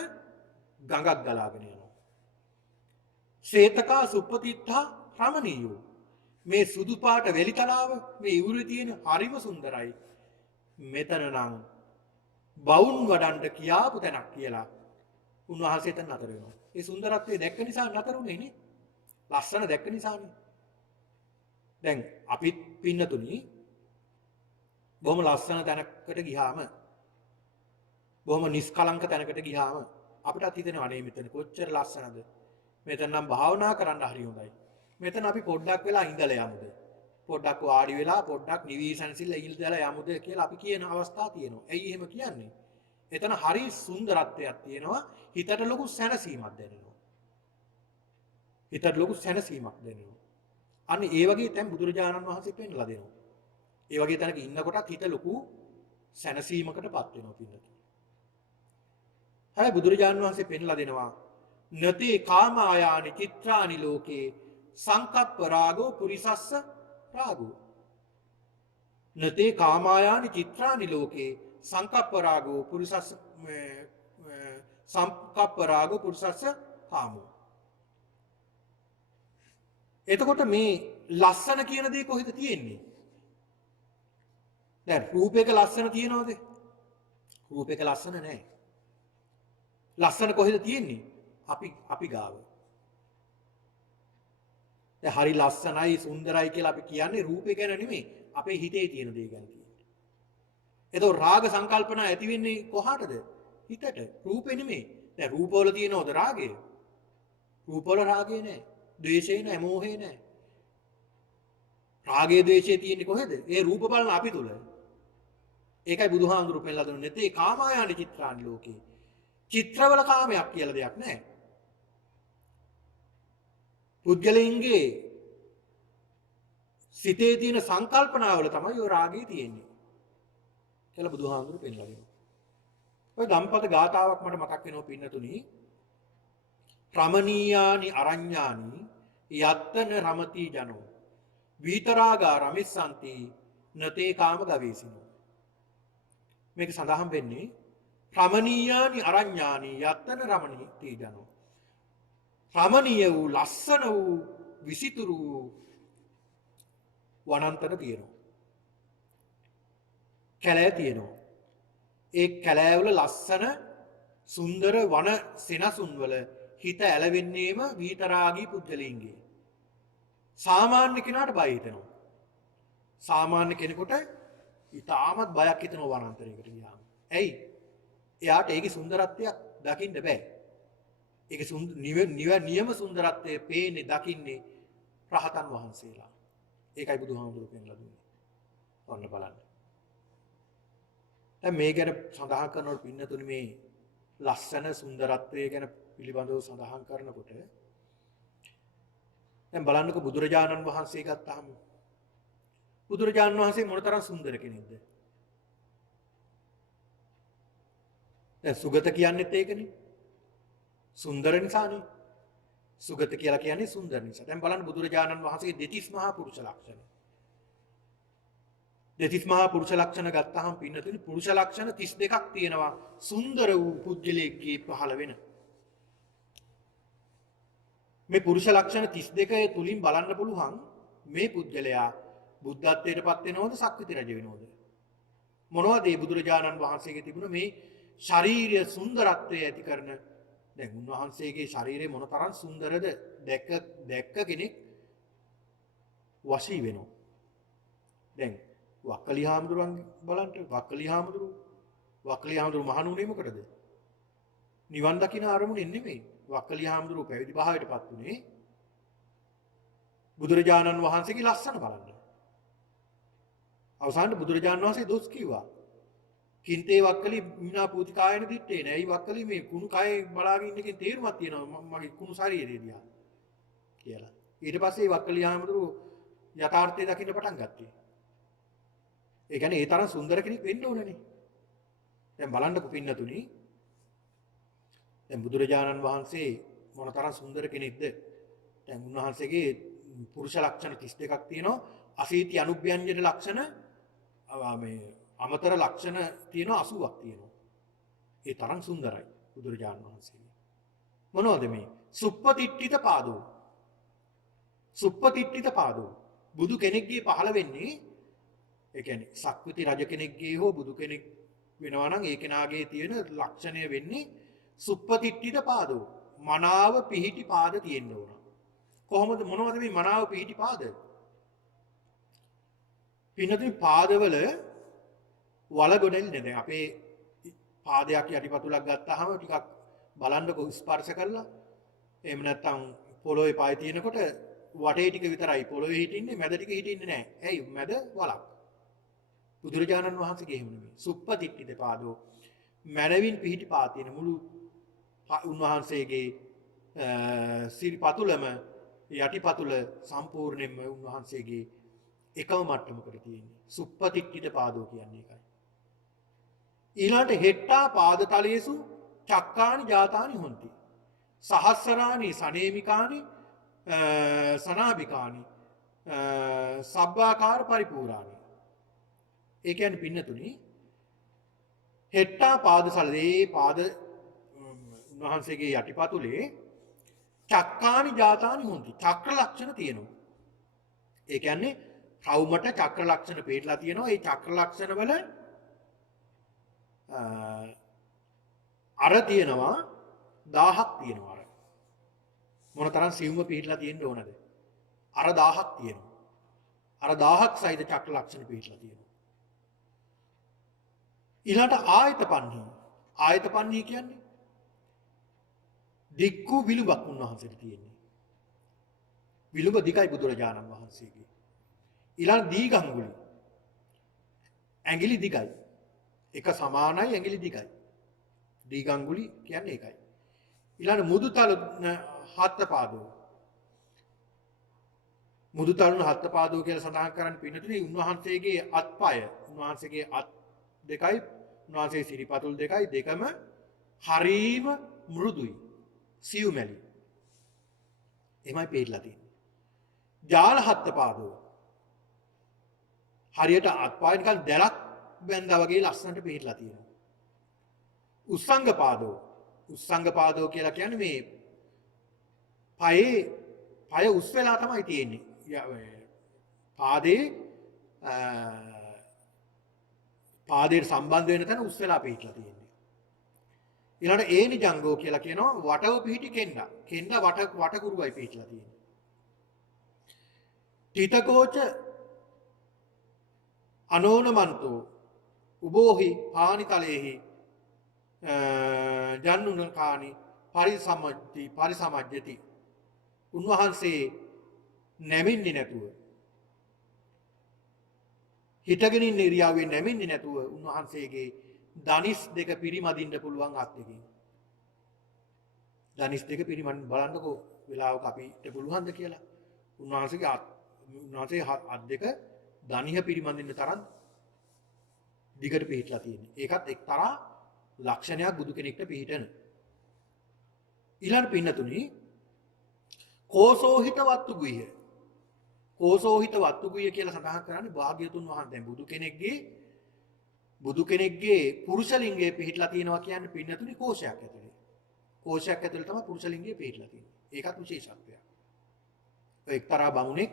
ගඟක් ගලාගෙන යනවා. ශ්වේතකා සුප්පතිත්තා රමණීයෝ. මේ සුදු පාට වැලි තලාව මේ ඉවුරේ තියෙන හරිම සුන්දරයි. මෙතන නම් බවුන් වඩන්ට කියාපු තැනක් කියලා උන්වහන්සේ එතන නතර වෙනවා. ඒ සුන්දරත්වය දැක්ක නිසා නතර වුණේ නේ. ලස්සන දැක්ක නිසානේ. දැන් අපිත් පින්නතුනි බොහොම ලස්සන තැනකට ගියාම බොහොම නිස්කලංක තැනකට ගියාම අපිටත් හිතෙනවා අනේ මෙතන කොච්චර ලස්සනද. මෙතන නම් භාවනා කරන්න හරි හොඳයි. මෙතන අපි පොඩ්ඩක් වෙලා ඉඳලා යමුද. පොඩ්ඩක් වාඩි වෙලා පොඩ්ඩක් නිවිසන්සිල්ල ඉඳලා යමුද කියලා අපි කියන අවස්ථා තියෙනවා. ඇයි එහෙම කියන්නේ? එතන හරි සුන්දරත්වයක් තියෙනවා. හිතට ලොකු සැනසීමක් දැනෙනවා. හිතට ලොකු සැනසීමක් දැනෙනවා. අන්න ඒ වගේ තැන් බුදුරජාණන් වහන්සේ පෙන්වලා දෙනවා. ඒ වගේ තැනක ඉන්නකොටත් හිත ලොකු සැනසීමකටපත් වෙනවා පින්නතුනි. හැබැයි බුදුරජාණන් වහන්සේ පෙන්වලා දෙනවා නතේ කාමායානි චිත්‍රානි ලෝකේ සංකප්ප රාගෝ පුරිසස්ස රාගෝ. නතේ කාමායානි චිත්‍රානි ලෝකේ සංකප්ප රාගෝ පුරිසස්ස සංකප්ප රාගෝ පුරිසස්ස කාමෝ. එතකොට මේ ලස්සන කියන දේ කොහෙද තියෙන්නේ? දැන් රූපයක ලස්සන තියනවද? රූපයක ලස්සන නැහැ. ලස්සන කොහෙද තියෙන්නේ? අපි ගාව. දැන් හරි ලස්සනයි සුන්දරයි කියලා අපි කියන්නේ රූපේ ගැන නෙමෙයි අපේ හිතේ තියෙන දේ ගැන කියන්නේ. එතකොට රාග සංකල්පන ඇති වෙන්නේ කොහාටද? හිතට. රූපේ නෙමෙයි. දැන් රූපවල තියෙනවද රාගය? රූපවල රාගය නැහැ. ද්වේෂය නැහැ, මෝහය නැහැ. රාගය ද්වේෂය තියෙන්නේ කොහෙද? ඒ රූප බලන අපි තුල. ඒකයි බුදුහාමුදුරු පෙන්නලා දුන්නේ නැතේ කාමායානි චිත්‍රානි ලෝකේ. චිත්‍රවල කාමයක් කියලා දෙයක් නැහැ. පුද්ගලයන්ගේ සිතේ තියෙන සංකල්පනාවල තමයි ඔය රාගය තියෙන්නේ. කියලා බුදුහාමුදුරු පෙන්නලා දෙනවා. ඔය ධම්පද ගාථාවක් මට මතක් වෙනවා පින්නතුනි. රමණීයානි අරඤ්ඤානි යත්තන රමති ජනෝ විතරාගා රමිස්සන්ති නතේ කාම ගවේසිනෝ. මේක සඳහන් වෙන්නේ රමණීයානි අරඤ්ඤානි යත්තන රමණීති ජනෝ. රමණීය වූ ලස්සන වූ විසිතුරු වූ වනාන්තර තියෙනවා. කැලෑ තියෙනවා. ඒ කැලෑවල ලස්සන සුන්දර වන සෙනසුන් වල හිත ඇලවෙන්නේම විතරාගී පුද්ගලයින්ගේ. සාමාන්‍ය කෙනාට බය හිතෙනවා. සාමාන්‍ය කෙනෙකුට ඉතාමත් බයක් හිතෙනවා වනාන්තරයකට ගියාම. ඇයි? එයාට ඒකේ සුන්දරත්වයක් දකින්න බෑ. ඒකේ නියම සුන්දරත්වය පේන්නේ දකින්නේ රහතන් වහන්සේලා. ඒකයි බුදුහාමුදුරුවෝ පෙන්ලා දුන්නේ. ඔන්න බලන්න. දැන් මේ ගැන සඳහන් කරනකොට පින්නතුනි මේ ලස්සන සුන්දරත්වය ගැන පිළිබඳව සඳහන් කරනකොට දැන් බලන්නකො බුදුරජාණන් වහන්සේ ගත්තාම බුදුරජාණන් වහන්සේ මොනතරම් සුන්දර කෙනෙක්ද? දැන් සුගත කියන්නේත් ඒකනේ. සුන්දර නිසානේ. සුගත කියලා කියන්නේ සුන්දර නිසා. දැන් බලන්න බුදුරජාණන් වහන්සේගේ දෙතිස් මහා පුරුෂ ලක්ෂණ. දෙතිස් මහා පුරුෂ ලක්ෂණ ගත්තාම පින්නතුනි පුරුෂ ලක්ෂණ 32ක් තියෙනවා සුන්දර වූ පුජ්‍යලයේ පහළ වෙන. මේ පුරුෂ ලක්ෂණ 32 තුලින් බලන්න පුළුවන් මේ පුජ්‍යලයා බුද්ධත්වයට පත් වෙනවද සක්විති රජ වෙනවද? මොනවද මේ බුදුරජාණන් වහන්සේගේ තිබුණ මේ ශාරීරික සුන්දරත්වය ඇති කරන දැන් උන්වහන්සේගේ ශරීරය මොනතරම් සුන්දරද දැක්ක කෙනෙක් වශී වෙනවා. දැන් වක්කලි හාමුදුරුවන් බලන්න වක්කලි හාමුදුරුව මහණුනේ මොකටද? නිවන් දකින්න අරමුණෙන් නෙමෙයි. වක්කලි හාමුදුරුව පැවිදි භාවයටපත් උනේ බුදුරජාණන් වහන්සේගේ ලස්සන බලන්න. අවසානයේ බුදුරජාණන් වහන්සේ දොස් කිව්වා. කින්තේ වක්කලි මිනා පූතිකායන දිත්තේ නෑ. ඒ වක්කලි මේ කුණු කය බලාගෙන ඉන්න එකෙන් තේරුමක් තියෙනවා මගේ කුණු ශරීරය දිහා කියලා. ඊට පස්සේ වක්කලි හාමුදුරුව යථාර්ථය දකින්න පටන් ගත්තා. ඒ කියන්නේ ඒ තරම් සුන්දර කෙනෙක් වෙන්න ඕනනේ. දැන් බලන්නකො පින්නතුනි. දැන් බුදුරජාණන් වහන්සේ මොනතරම් සුන්දර කෙනෙක්ද? දැන් උන්වහන්සේගේ පුරුෂ ලක්ෂණ 32ක් තියෙනවා. අසීති අනුභ්‍යංජන ලක්ෂණ මේ අමතර ලක්ෂණ තියෙනවා 80ක් තියෙනවා. ඒ තරම් සුන්දරයි බුදුරජාණන් වහන්සේගේ. මොනවද මේ? සුප්පතිට්ඨිත පාදෝ. සුප්පතිට්ඨිත පාදෝ. බුදු කෙනෙක්ගේ පහළ වෙන්නේ ඒ කියන්නේ සක්විති රජ කෙනෙක්ගේ හෝ බුදු කෙනෙක් වෙනවා නම් ඒ කෙනාගේ තියෙන ලක්ෂණය වෙන්නේ සුප්පතිට්ඨිත පාදෝ. මනාව පිහිටි පාද තියෙන්න ඕන. කොහොමද මොනවද මේ මනාව පිහිටි පාද? පින්නතුනි පාදවල වල ගොඩෙන්නේ නැහැ. අපේ පාදයක් යටිපතුලක් ගත්තාම ටිකක් බලන්නකො ස්පර්ශ කරලා. එහෙම නැත්නම් පොළොවේ පාය තියෙනකොට වටේ ටික විතරයි පොළොවේ හිටින්නේ මැද ටික හිටින්නේ නැහැ. ඇයි? මැද වලක්. බුදුරජාණන් වහන්සේගේ එහෙම නෙමෙයි. සුප්පතිට්ඨිත පාදෝ මනවින් පිහිටි පාද තියෙන මුළු උන්වහන්සේගේ සිරිපතුලම යටිපතුල සම්පූර්ණයෙන්ම උන්වහන්සේගේ එකම මට්ටමකට තියෙන්නේ. සුප්පතිට්ඨිත පාදෝ කියන්නේ ඒකයි. ඊළාට හෙට්ටා පාදතලයේසු චක්කානි ජාතානි හොಂತಿ. සහස්සරානි සනේමිකානි සනාබිකානි සබ්බාකාර පරිපූර්ණානි. ඒ කියන්නේ පින්නතුනි හෙට්ටා පාදසලේ පාද උන්වහන්සේගේ යටිපතුලේ චක්කානි ජාතානි හොಂತಿ. චක්‍ර ලක්ෂණ තියෙනවා. ඒ කියන්නේ කවුමට චක්‍ර ලක්ෂණ පිටලා තියෙනවා. ඒ චක්‍ර ලක්ෂණ වල අර තියෙනවා 1000ක් තියෙනවා. අර මොනතරම් සිවුම පිටලා තියෙන්න ඕනද? අර 1000ක් තියෙනවා. අර 1000ක් සහිත චක්‍ර ලක්ෂණ පිටලා තියෙනවා. ඊළඟට ආයතපන්හි. ආයතපන්හි කියන්නේ දික්කු විලුඹක් උන්වහන්සේට තියෙන්නේ. විලුඹ දිගයි බුදුරජාණන් වහන්සේගේ. ඊළඟ දීගංගුලි. ඇඟිලි දිගයි. එක සමානයි ඇඟිලි දිගයි. දීගංගුලි කියන්නේ ඒකයි. ඊළඟ මුදුතල හත්පාදෝ. මුදුතලන හත්පාදෝ කියලා සඳහන් කරන්නේ පින්නතුනේ උන්වහන්සේගේ අත්පය. උන්වහන්සේගේ අත් දෙකයි උන්වහන්සේ සිරිපතුල් දෙකයි දෙකම හරීම මෘදුයි. සියුමැලි. එමයි පිටලා තියෙන්නේ. ජාල හත්පාදෝ. හරියට අත්පය නිකන් දැලක් බැඳා වගේ ලස්සනට පිටලා තියෙනවා. උස්සංග පාදෝ. උස්සංග පාදෝ කියලා කියන්නේ මේ පය උස් වෙලා තමයි තියෙන්නේ. පාදයට සම්බන්ධ වෙන තැන උස් වෙලා පිටලා තියෙන්නේ. ඊළඟට ඒනි ජංගෝ කියලා කියනවා වටව පිහිටි කෙන්ඩ. කෙන්ඩ වටකුරුවයි පිටලා තියෙන්නේ. තිතකෝච අනෝනමන්තෝ උබෝහි පානිතලේහි ජන්නුනකානි පරිසමජ්ජති. උන්වහන්සේ නැමින්නේ නැතුව හිටගෙන ඉන්න ඉරියව්වෙන් නැමින්නේ නැතුව උන්වහන්සේගේ දනිස් දෙක පිරිමදින්න පුළුවන් අත් දෙකෙන්. දනිස් දෙක පිරිමදින්න බලන්නකෝ වෙලාවක අපිට පුළුවන්ද කියලා. උන්වහන්සේ අත් දෙක දනිහ පිරිමදින්න තරම් දිගට පිහිටලා තියෙන්නේ. ඒකත් එක්තරා ලක්ෂණයක් බුදු කෙනෙක්ට පිහිටන. ඊළඟ පින්නතුනි කෝසෝහිත වත්තු ගුහ්‍ය. කෝසෝහිත වත්තු ගුහ්‍ය කියලා සඳහන් කරන්නේ භාග්‍යතුන් වහන්සේ. දැන් බුදු කෙනෙක්ගේ පුරුෂ ලිංගයේ පිහිටලා තියෙනවා කියන්නේ පින්නතුනි කෝෂයක් ඇතුලේ. කෝෂයක් ඇතුලේ තමයි පුරුෂ ලිංගයේ පිහිටලා තියෙන්නේ. ඒකත් විශේෂත්වයක්. ඔය එක්තරා බමුණෙක්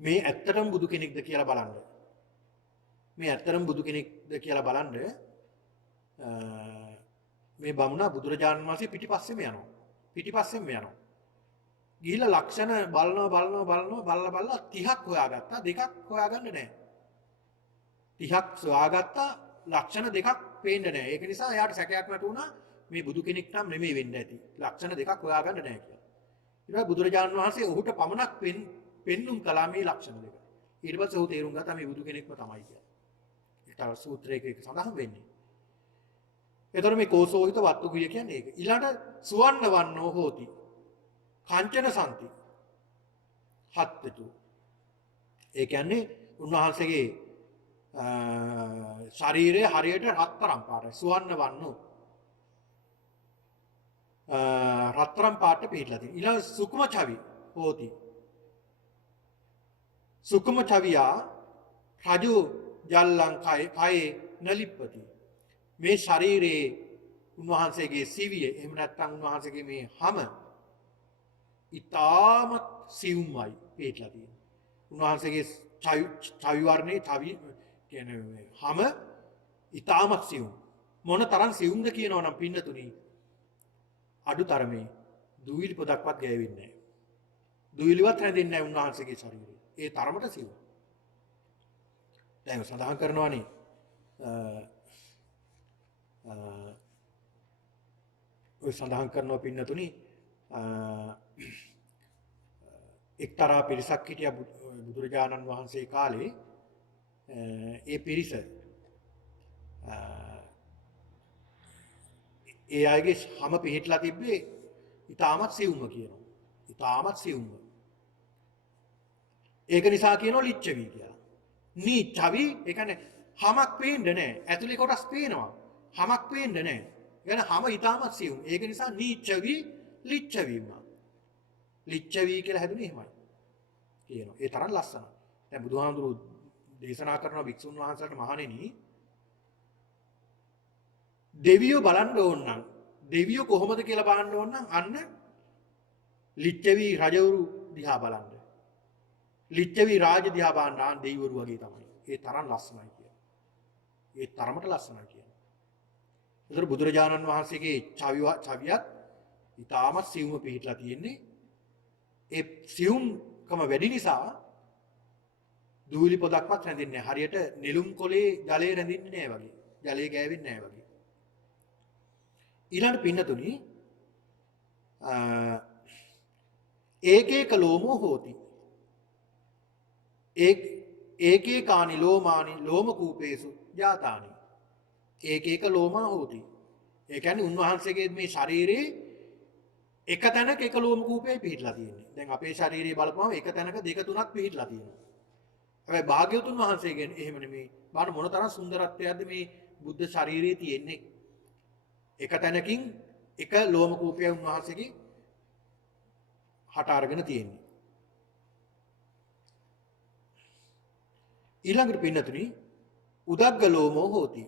මේ ඇත්තටම බුදු කෙනෙක්ද කියලා බලන්න. මේ ඇත්තටම බුදු කෙනෙක්ද කියලා බලන්න මේ බමුණා බුදුරජාණන් වහන්සේ පිටිපස්සෙම යනවා. පිටිපස්සෙම යනවා. ගිහිල්ලා ලක්ෂණ බලලා 30ක් හොයාගත්තා. දෙකක් හොයාගන්න නැහැ. 30ක් සොයාගත්තා ලක්ෂණ දෙකක් පේන්නේ නැහැ. ඒක නිසා එයාට සැකයක් නැතු වුණා මේ බුදු කෙනෙක් නම් නෙමෙයි වෙන්න ඇති. ලක්ෂණ දෙකක් හොයාගන්න නැහැ කියලා. ඊට පස්සේ බුදුරජාණන් වහන්සේ ඔහුට පමණක් පෙන්눔 කළා මේ ලක්ෂණ දෙක. ඊට පස්සේ ඔහු තේරුම් ගත්තා මේ බුදු කෙනෙක්ම තමයි කියලා. ඒක සූත්‍රයක සඳහන් වෙන්නේ. එතකොට මේ කෝසෝහිත වත්තුකුය කියන්නේ ඒක. ඊළඟට සුවන්න වන්නෝ හෝති. කාංචන සම්ති. හත්තු. ඒ කියන්නේ උන්වහන්සේගේ ශරීරය හරියට රත්තරන් පාටයි. සුවන්න වන්නෝ. රත්තරන් පාට පිටලා තියෙනවා. ඊළඟ සුකුම චවි හෝති. සුකුම චවියා රජු ජල්ලං කයේ නලිප්පති. මේ ශරීරයේ උන්වහන්සේගේ සිවිය එහෙම නැත්නම් උන්වහන්සේගේ මේ හම ඊටාමත් සියුම්මයි පිටලා තියෙනවා. උන්වහන්සේගේ චවි වර්ණේ චවි කියන්නේ හම ඊටාමත් සියුම්. මොන තරම් සියුම්ද කියනවා නම් පින්නතුනි අඩුතරමේ දුවිලි පොදක්වත් ගෑවෙන්නේ නැහැ. දුවිලිවත් හැදෙන්නේ නැහැ උන්වහන්සේගේ ශරීරය. ඒ තරමට සියුම්. දැන් සඳහන් කරනවානේ ඔය සඳහන් කරනවා පින්නතුනි එක්තරා පිරිසක් හිටියා බුදුරජාණන් වහන්සේ කාලේ ඒ පිරිස ඒ අයගේ හැම පිළිట్లా තිබ්බේ ඊටමත් සිවුම කියනවා. ඊටමත් සිවුම. ඒක නිසා කියනවා ලිච්ඡවි කියලා. නීචවි ඒ කියන්නේ හැමක් පේන්නේ නැහැ. ඇතුලේ කොටස් පේනවා. හැමක් පේන්නේ නැහැ. ඒ කියන්නේ හැම ඊටමත් සිවුම්. ඒක නිසා නීචවි ලිච්ඡවිම. ලිච්ඡවි කියලා හැදුනේ එහෙමයි. කියනවා. ඒ තරම් ලස්සනයි. දැන් බුදුහාමුදුරු දේශනා කරන වික්ෂුන් වහන්සේලාට මහණෙනි දෙවියෝ බලන්න ඕන නම් දෙවියෝ කොහොමද කියලා බලන්න ඕන නම් අන්න ලිච්ඡවි රජවරු දිහා බලන්න. ලිච්ඡවි රාජ දිහා බලන්න ආන් දෙවිවරු වගේ තමයි. ඒ තරම් ලස්සනයි කියන්නේ. ඒ තරමට ලස්සනයි කියන්නේ. ඒතර බුදුරජාණන් වහන්සේගේ චවියත් ඊටාමත් සියුම පිහිටලා තියෙන්නේ. ඒ සියුම්කම වැඩි නිසා දූලි පොදක්වත් රැඳෙන්නේ නැහැ. හරියට නෙළුම් කොලේ ජලය රැඳෙන්නේ නැහැ වගේ. ජලය ගෑවෙන්නේ නැහැ වගේ. ඊළඟ පින්නතුනි ඒකේක ලෝමෝ හෝති. ඒකේකානි ලෝමානි ලෝමකූපේසු ජාතානි. ඒකේක ලෝමා හෝති. ඒ කියන්නේ උන්වහන්සේගේ මේ ශරීරයේ එක තැනක එක ලෝමකූපේ පිහිටලා තියෙන්නේ. දැන් අපේ ශරීරයේ බලපුවම එක තැනක දෙක තුනක් පිහිටලා තියෙනවා. හැබැයි භාග්‍යවතුන් වහන්සේගෙන් එහෙම නෙමෙයි. බලන්න මොන තරම් සුන්දරත්වයක්ද මේ බුද්ධ ශරීරයේ තියෙන්නේ. එක තැනකින් එක ලෝම කූපය උන්වහන්සේගේ හට අරගෙන තියෙන්නේ. ඊළඟට පින්නතුනි උදග්ග ලෝමෝ හෝති.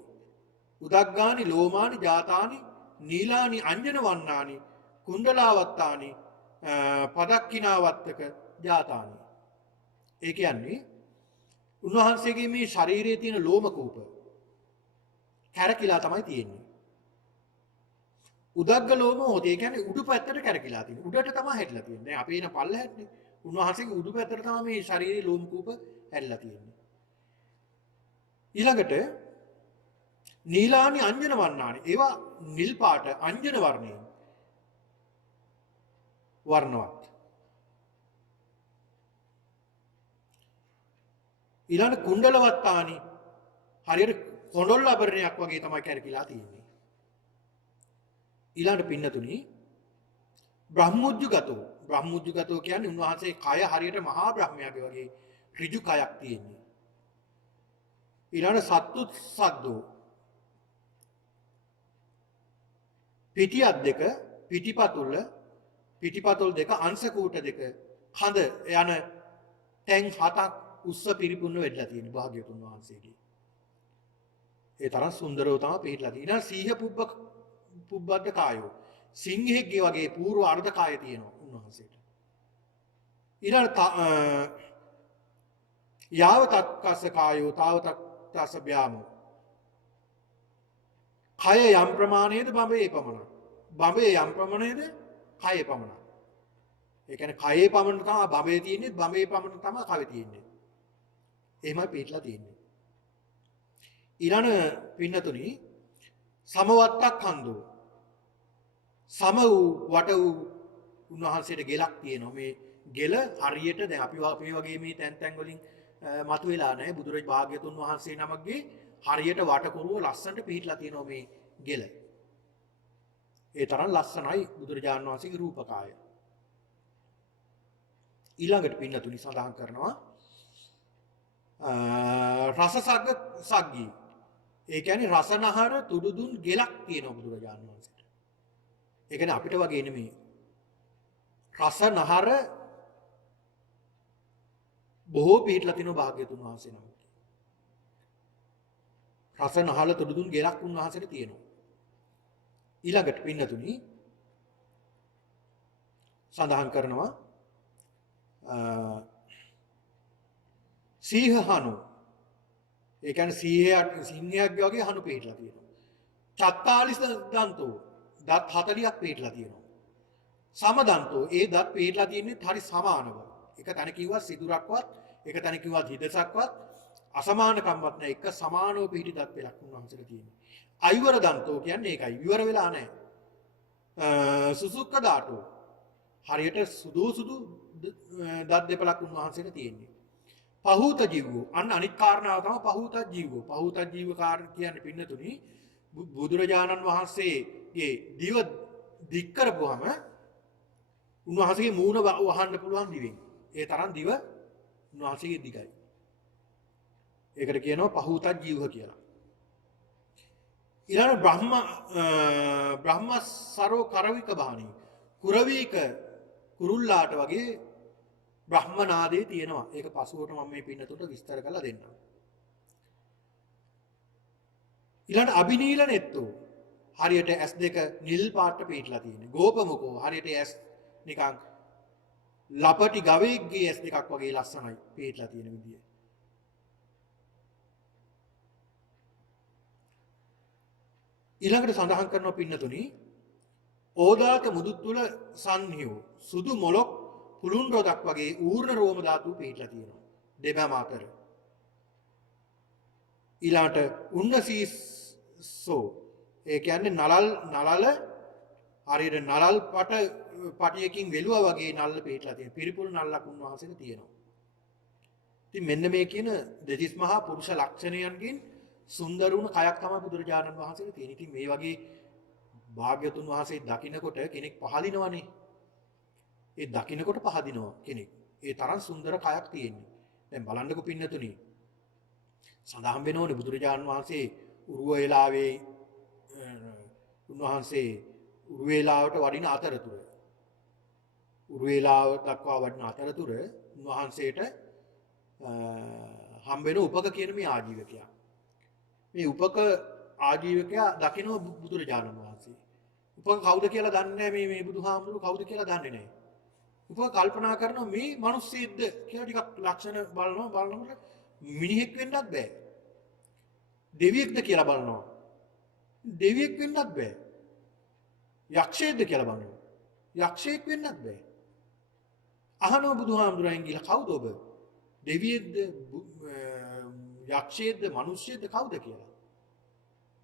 උදග්ගානි ලෝමානි ජාතානි නීලානි අංජන වන්නානි කුණ්ඩලාවත්තානි පදක්කිනාවත්තක ජාතානි. ඒ කියන්නේ උන්වහන්සේගේ මේ ශරීරයේ තියෙන ලෝම කූප කැරකිලා තමයි තියෙන්නේ. උදග්ග ලෝම හොතේ ඒ කියන්නේ උඩු පැත්තට කැරකිලා තියෙනවා. උඩට තමයි හැරිලා තියෙන්නේ. දැන් අපි එන පල්ලෙහාටනේ. උන්වහන්සේගේ උඩු පැත්තට තමයි මේ ශරීරයේ ලෝම කූප හැරිලා තියෙන්නේ. ඊළඟට නීලානි අංජන වර්ණානි. ඒවා නිල් පාට අංජන වර්ණයෙන් වර්ණවත්. ඊළඟ කුණ්ඩලවත්තානි හරියට කොණ්ඩොල් ආභරණයක් වගේ තමයි කැරකිලා තියෙන්නේ. ඊළඟට පින්නතුනි බ්‍රහ්මුජ්ජුගතෝ කියන්නේ උන්වහන්සේ කය හරියට මහා බ්‍රහ්මයාගේ වගේ ඍජු කයක් තියෙන්නේ. ඊළඟ සද්දෝ පිටියක් දෙක පිටිපතුල් දෙක අංශකූට දෙක කඳ යන තැන් හතක් උස්ස පිරිපුන්න වෙట్లా තියෙන භාග්‍යවතුන් වහන්සේගේ. ඒ තරම් සුන්දරව තමයි පිළිట్లా තියෙන. සීහ පුබ්බද්ද කායෝ සිංහෙක්ගේ වගේ පූර්ව අර්ධ කාය තියෙනවා උන්වහන්සේට. ඊළඟ යාව තක්කස කායෝ තාව තක්කස බ්‍යාමෝ කය යම් ප්‍රමාණයේද බඹේ පමණක්. බඹේ යම් ප්‍රමාණයේද කයේ පමණක්. ඒ කියන්නේ කයේ පමණ තමයි බඹේ තියෙන්නේ, බඹේ පමණ තමයි කවේ තියෙන්නේ. එහෙමයි පිටලා තියෙන්නේ. ඊළඟ පින්නතුනි සමවත්තක් හන්දෝ. සම වූ වට වූ උන්වහන්සේට ගෙලක් තියෙනවා. මේ ගෙල හරියට දැන් අපි මේ වගේ මේ තැන් තැන් වලින් මතුවෙලා නැහැ. බුදුරජාණන් භාග්‍යතුන් වහන්සේ නමක්ගේ හරියට වටකුරුව ලස්සනට පිහිටලා තියෙනවා මේ ගෙල. ඒ තරම් ලස්සනයි බුදුරජාණන් වහන්සේගේ රූපකාය. ඊළඟට පින්නතුනි සඳහන් කරනවා රස සග්ගී. ඒ කියන්නේ රසනහර තුඩුදුන් ගෙලක් තියෙනවා බුදුරජාණන් වහන්සේට. ඒ කියන්නේ අපිට වගේ නෙමෙයි. රසනහර බොහෝ පිහිටලා තිනෝ භාග්‍යතුන් වහන්සේ නමක්. රසනහල තුඩුදුන් ගෙලක් උන්වහන්සේට තියෙනවා. ඊළඟට පින්නතුනි සඳහන් කරනවා සීහහනු. ඒ කියන්නේ සිංහයක්ගේ වගේ හනු පිහිටලා තියෙනවා. 44 දන්තෝ දත් 40ක් පිහිටලා තියෙනවා. සමදන්තෝ ඒ දත් පිහිටලා තියෙන්නේ හරි සමානව. එක තැන කිව්වා සිදුරක්වත්, එක තැන කිව්වා හිදසක්වත් අසමානකම්වත් නැහැ. එක සමානව පිහිටි දත් පෙළක් උන්වහන්සේට තියෙනවා. අයිවර දන්තෝ කියන්නේ ඒකයි. විවර වෙලා නැහැ. සුසුක්ක දාටෝ හරියට සුදු දත් දෙපළක් උන්වහන්සේට තියෙන්නේ. පහූත ජීවෝ අන්න අනිත් කාරණාව තමයි පහූත ජීවෝ. පහූත ජීව කියන්නේ පින්නතුනි බුදුරජාණන් වහන්සේගේ දිව දික් කරපුවාම උන්වහන්සේගේ මූණ වහන්න පුළුවන් දිවෙන්. ඒ තරම් දිව උන්වහන්සේගේ දිගයි. ඒකට කියනවා පහූත ජීව කියලා. ඊළඟ බ්‍රහ්මසරෝ කරවික බාණී. කුරවීක කුරුල්ලාට වගේ බ්‍රහ්මනාදේ තියෙනවා. ඒක පසුවට මම මේ පින්නතුන්ට විස්තර කරලා දෙන්නම්. ඊළඟ අබිනීලනෙත්තෝ හරියට S2 නිල් පාට පිටලා තියෙන්නේ. ගෝපමුකෝ හරියට S නිකන් ලපටි ගවයෙක්ගේ S2ක් වගේ ලස්සනයි පිටලා තියෙන විදිය. ඊළඟට සඳහන් කරනවා පින්නතුනි ඕදාත මුදුත් තුල සංහියෝ සුදු මොලොක් පුළුන් රොදක් වගේ ඌර්ණ රෝම ධාතු පිටලා තියෙනවා දෙබෑම අතර. ඊළඟට උන්නසීසෝ ඒ කියන්නේ නලල් හරියට නලල් පටියකින් වෙලුවා වගේ නල්ල පිටලා තියෙනවා. පිරිපුල් නල්ලක් උන්වහන්සේට තියෙනවා. ඉතින් මෙන්න මේ කියන දෙතිස් මහා පුරුෂ ලක්ෂණයන්ගෙන් සුන්දර වුණ කයක් තමයි බුදුරජාණන් වහන්සේට තියෙන්නේ. ඉතින් මේ වගේ භාග්‍යතුන් වහන්සේ දකින්නකොට කෙනෙක් පහදිනවනේ. ඒ දකින්නකොට පහදිනවා කෙනෙක්. ඒ තරම් සුන්දර කයක් තියෙන්නේ. දැන් බලන්නකො පින්නතුනි. සඳහන් වෙනෝනේ බුදුරජාණන් වහන්සේ උරුවේලාවේ උන්වහන්සේ උරුවේලාවට වඩින අතරතුර උරුවේලාව දක්වා වඩින අතරතුර උන්වහන්සේට හම්බ වෙන උපක කියන මේ ආජීවකයා. මේ උපක ආජීවකයා දකින්න බුදුරජාණන් වහන්සේ. උපක කවුද කියලා දන්නේ නැහැ මේ බුදුහාමුදුරුවෝ කවුද කියලා දන්නේ නැහැ. උපක කල්පනා කරනවා මේ මිනිස්සෙක්ද කියලා ටිකක් ලක්ෂණ බලනකොට මිනිහෙක් වෙන්නත් බෑ. දෙවියෙක්ද කියලා බලනවා. දෙවියෙක් වෙන්නත් බෑ. යක්ෂයෙක්ද කියලා බලනවා. යක්ෂයෙක් වෙන්නත් බෑ. අහනවා බුදුහාමුදුරන් කියලා කවුද ඔබ? දෙවියෙක්ද යක්ෂයෙක්ද මිනිස්සෙක්ද කවුද කියලා.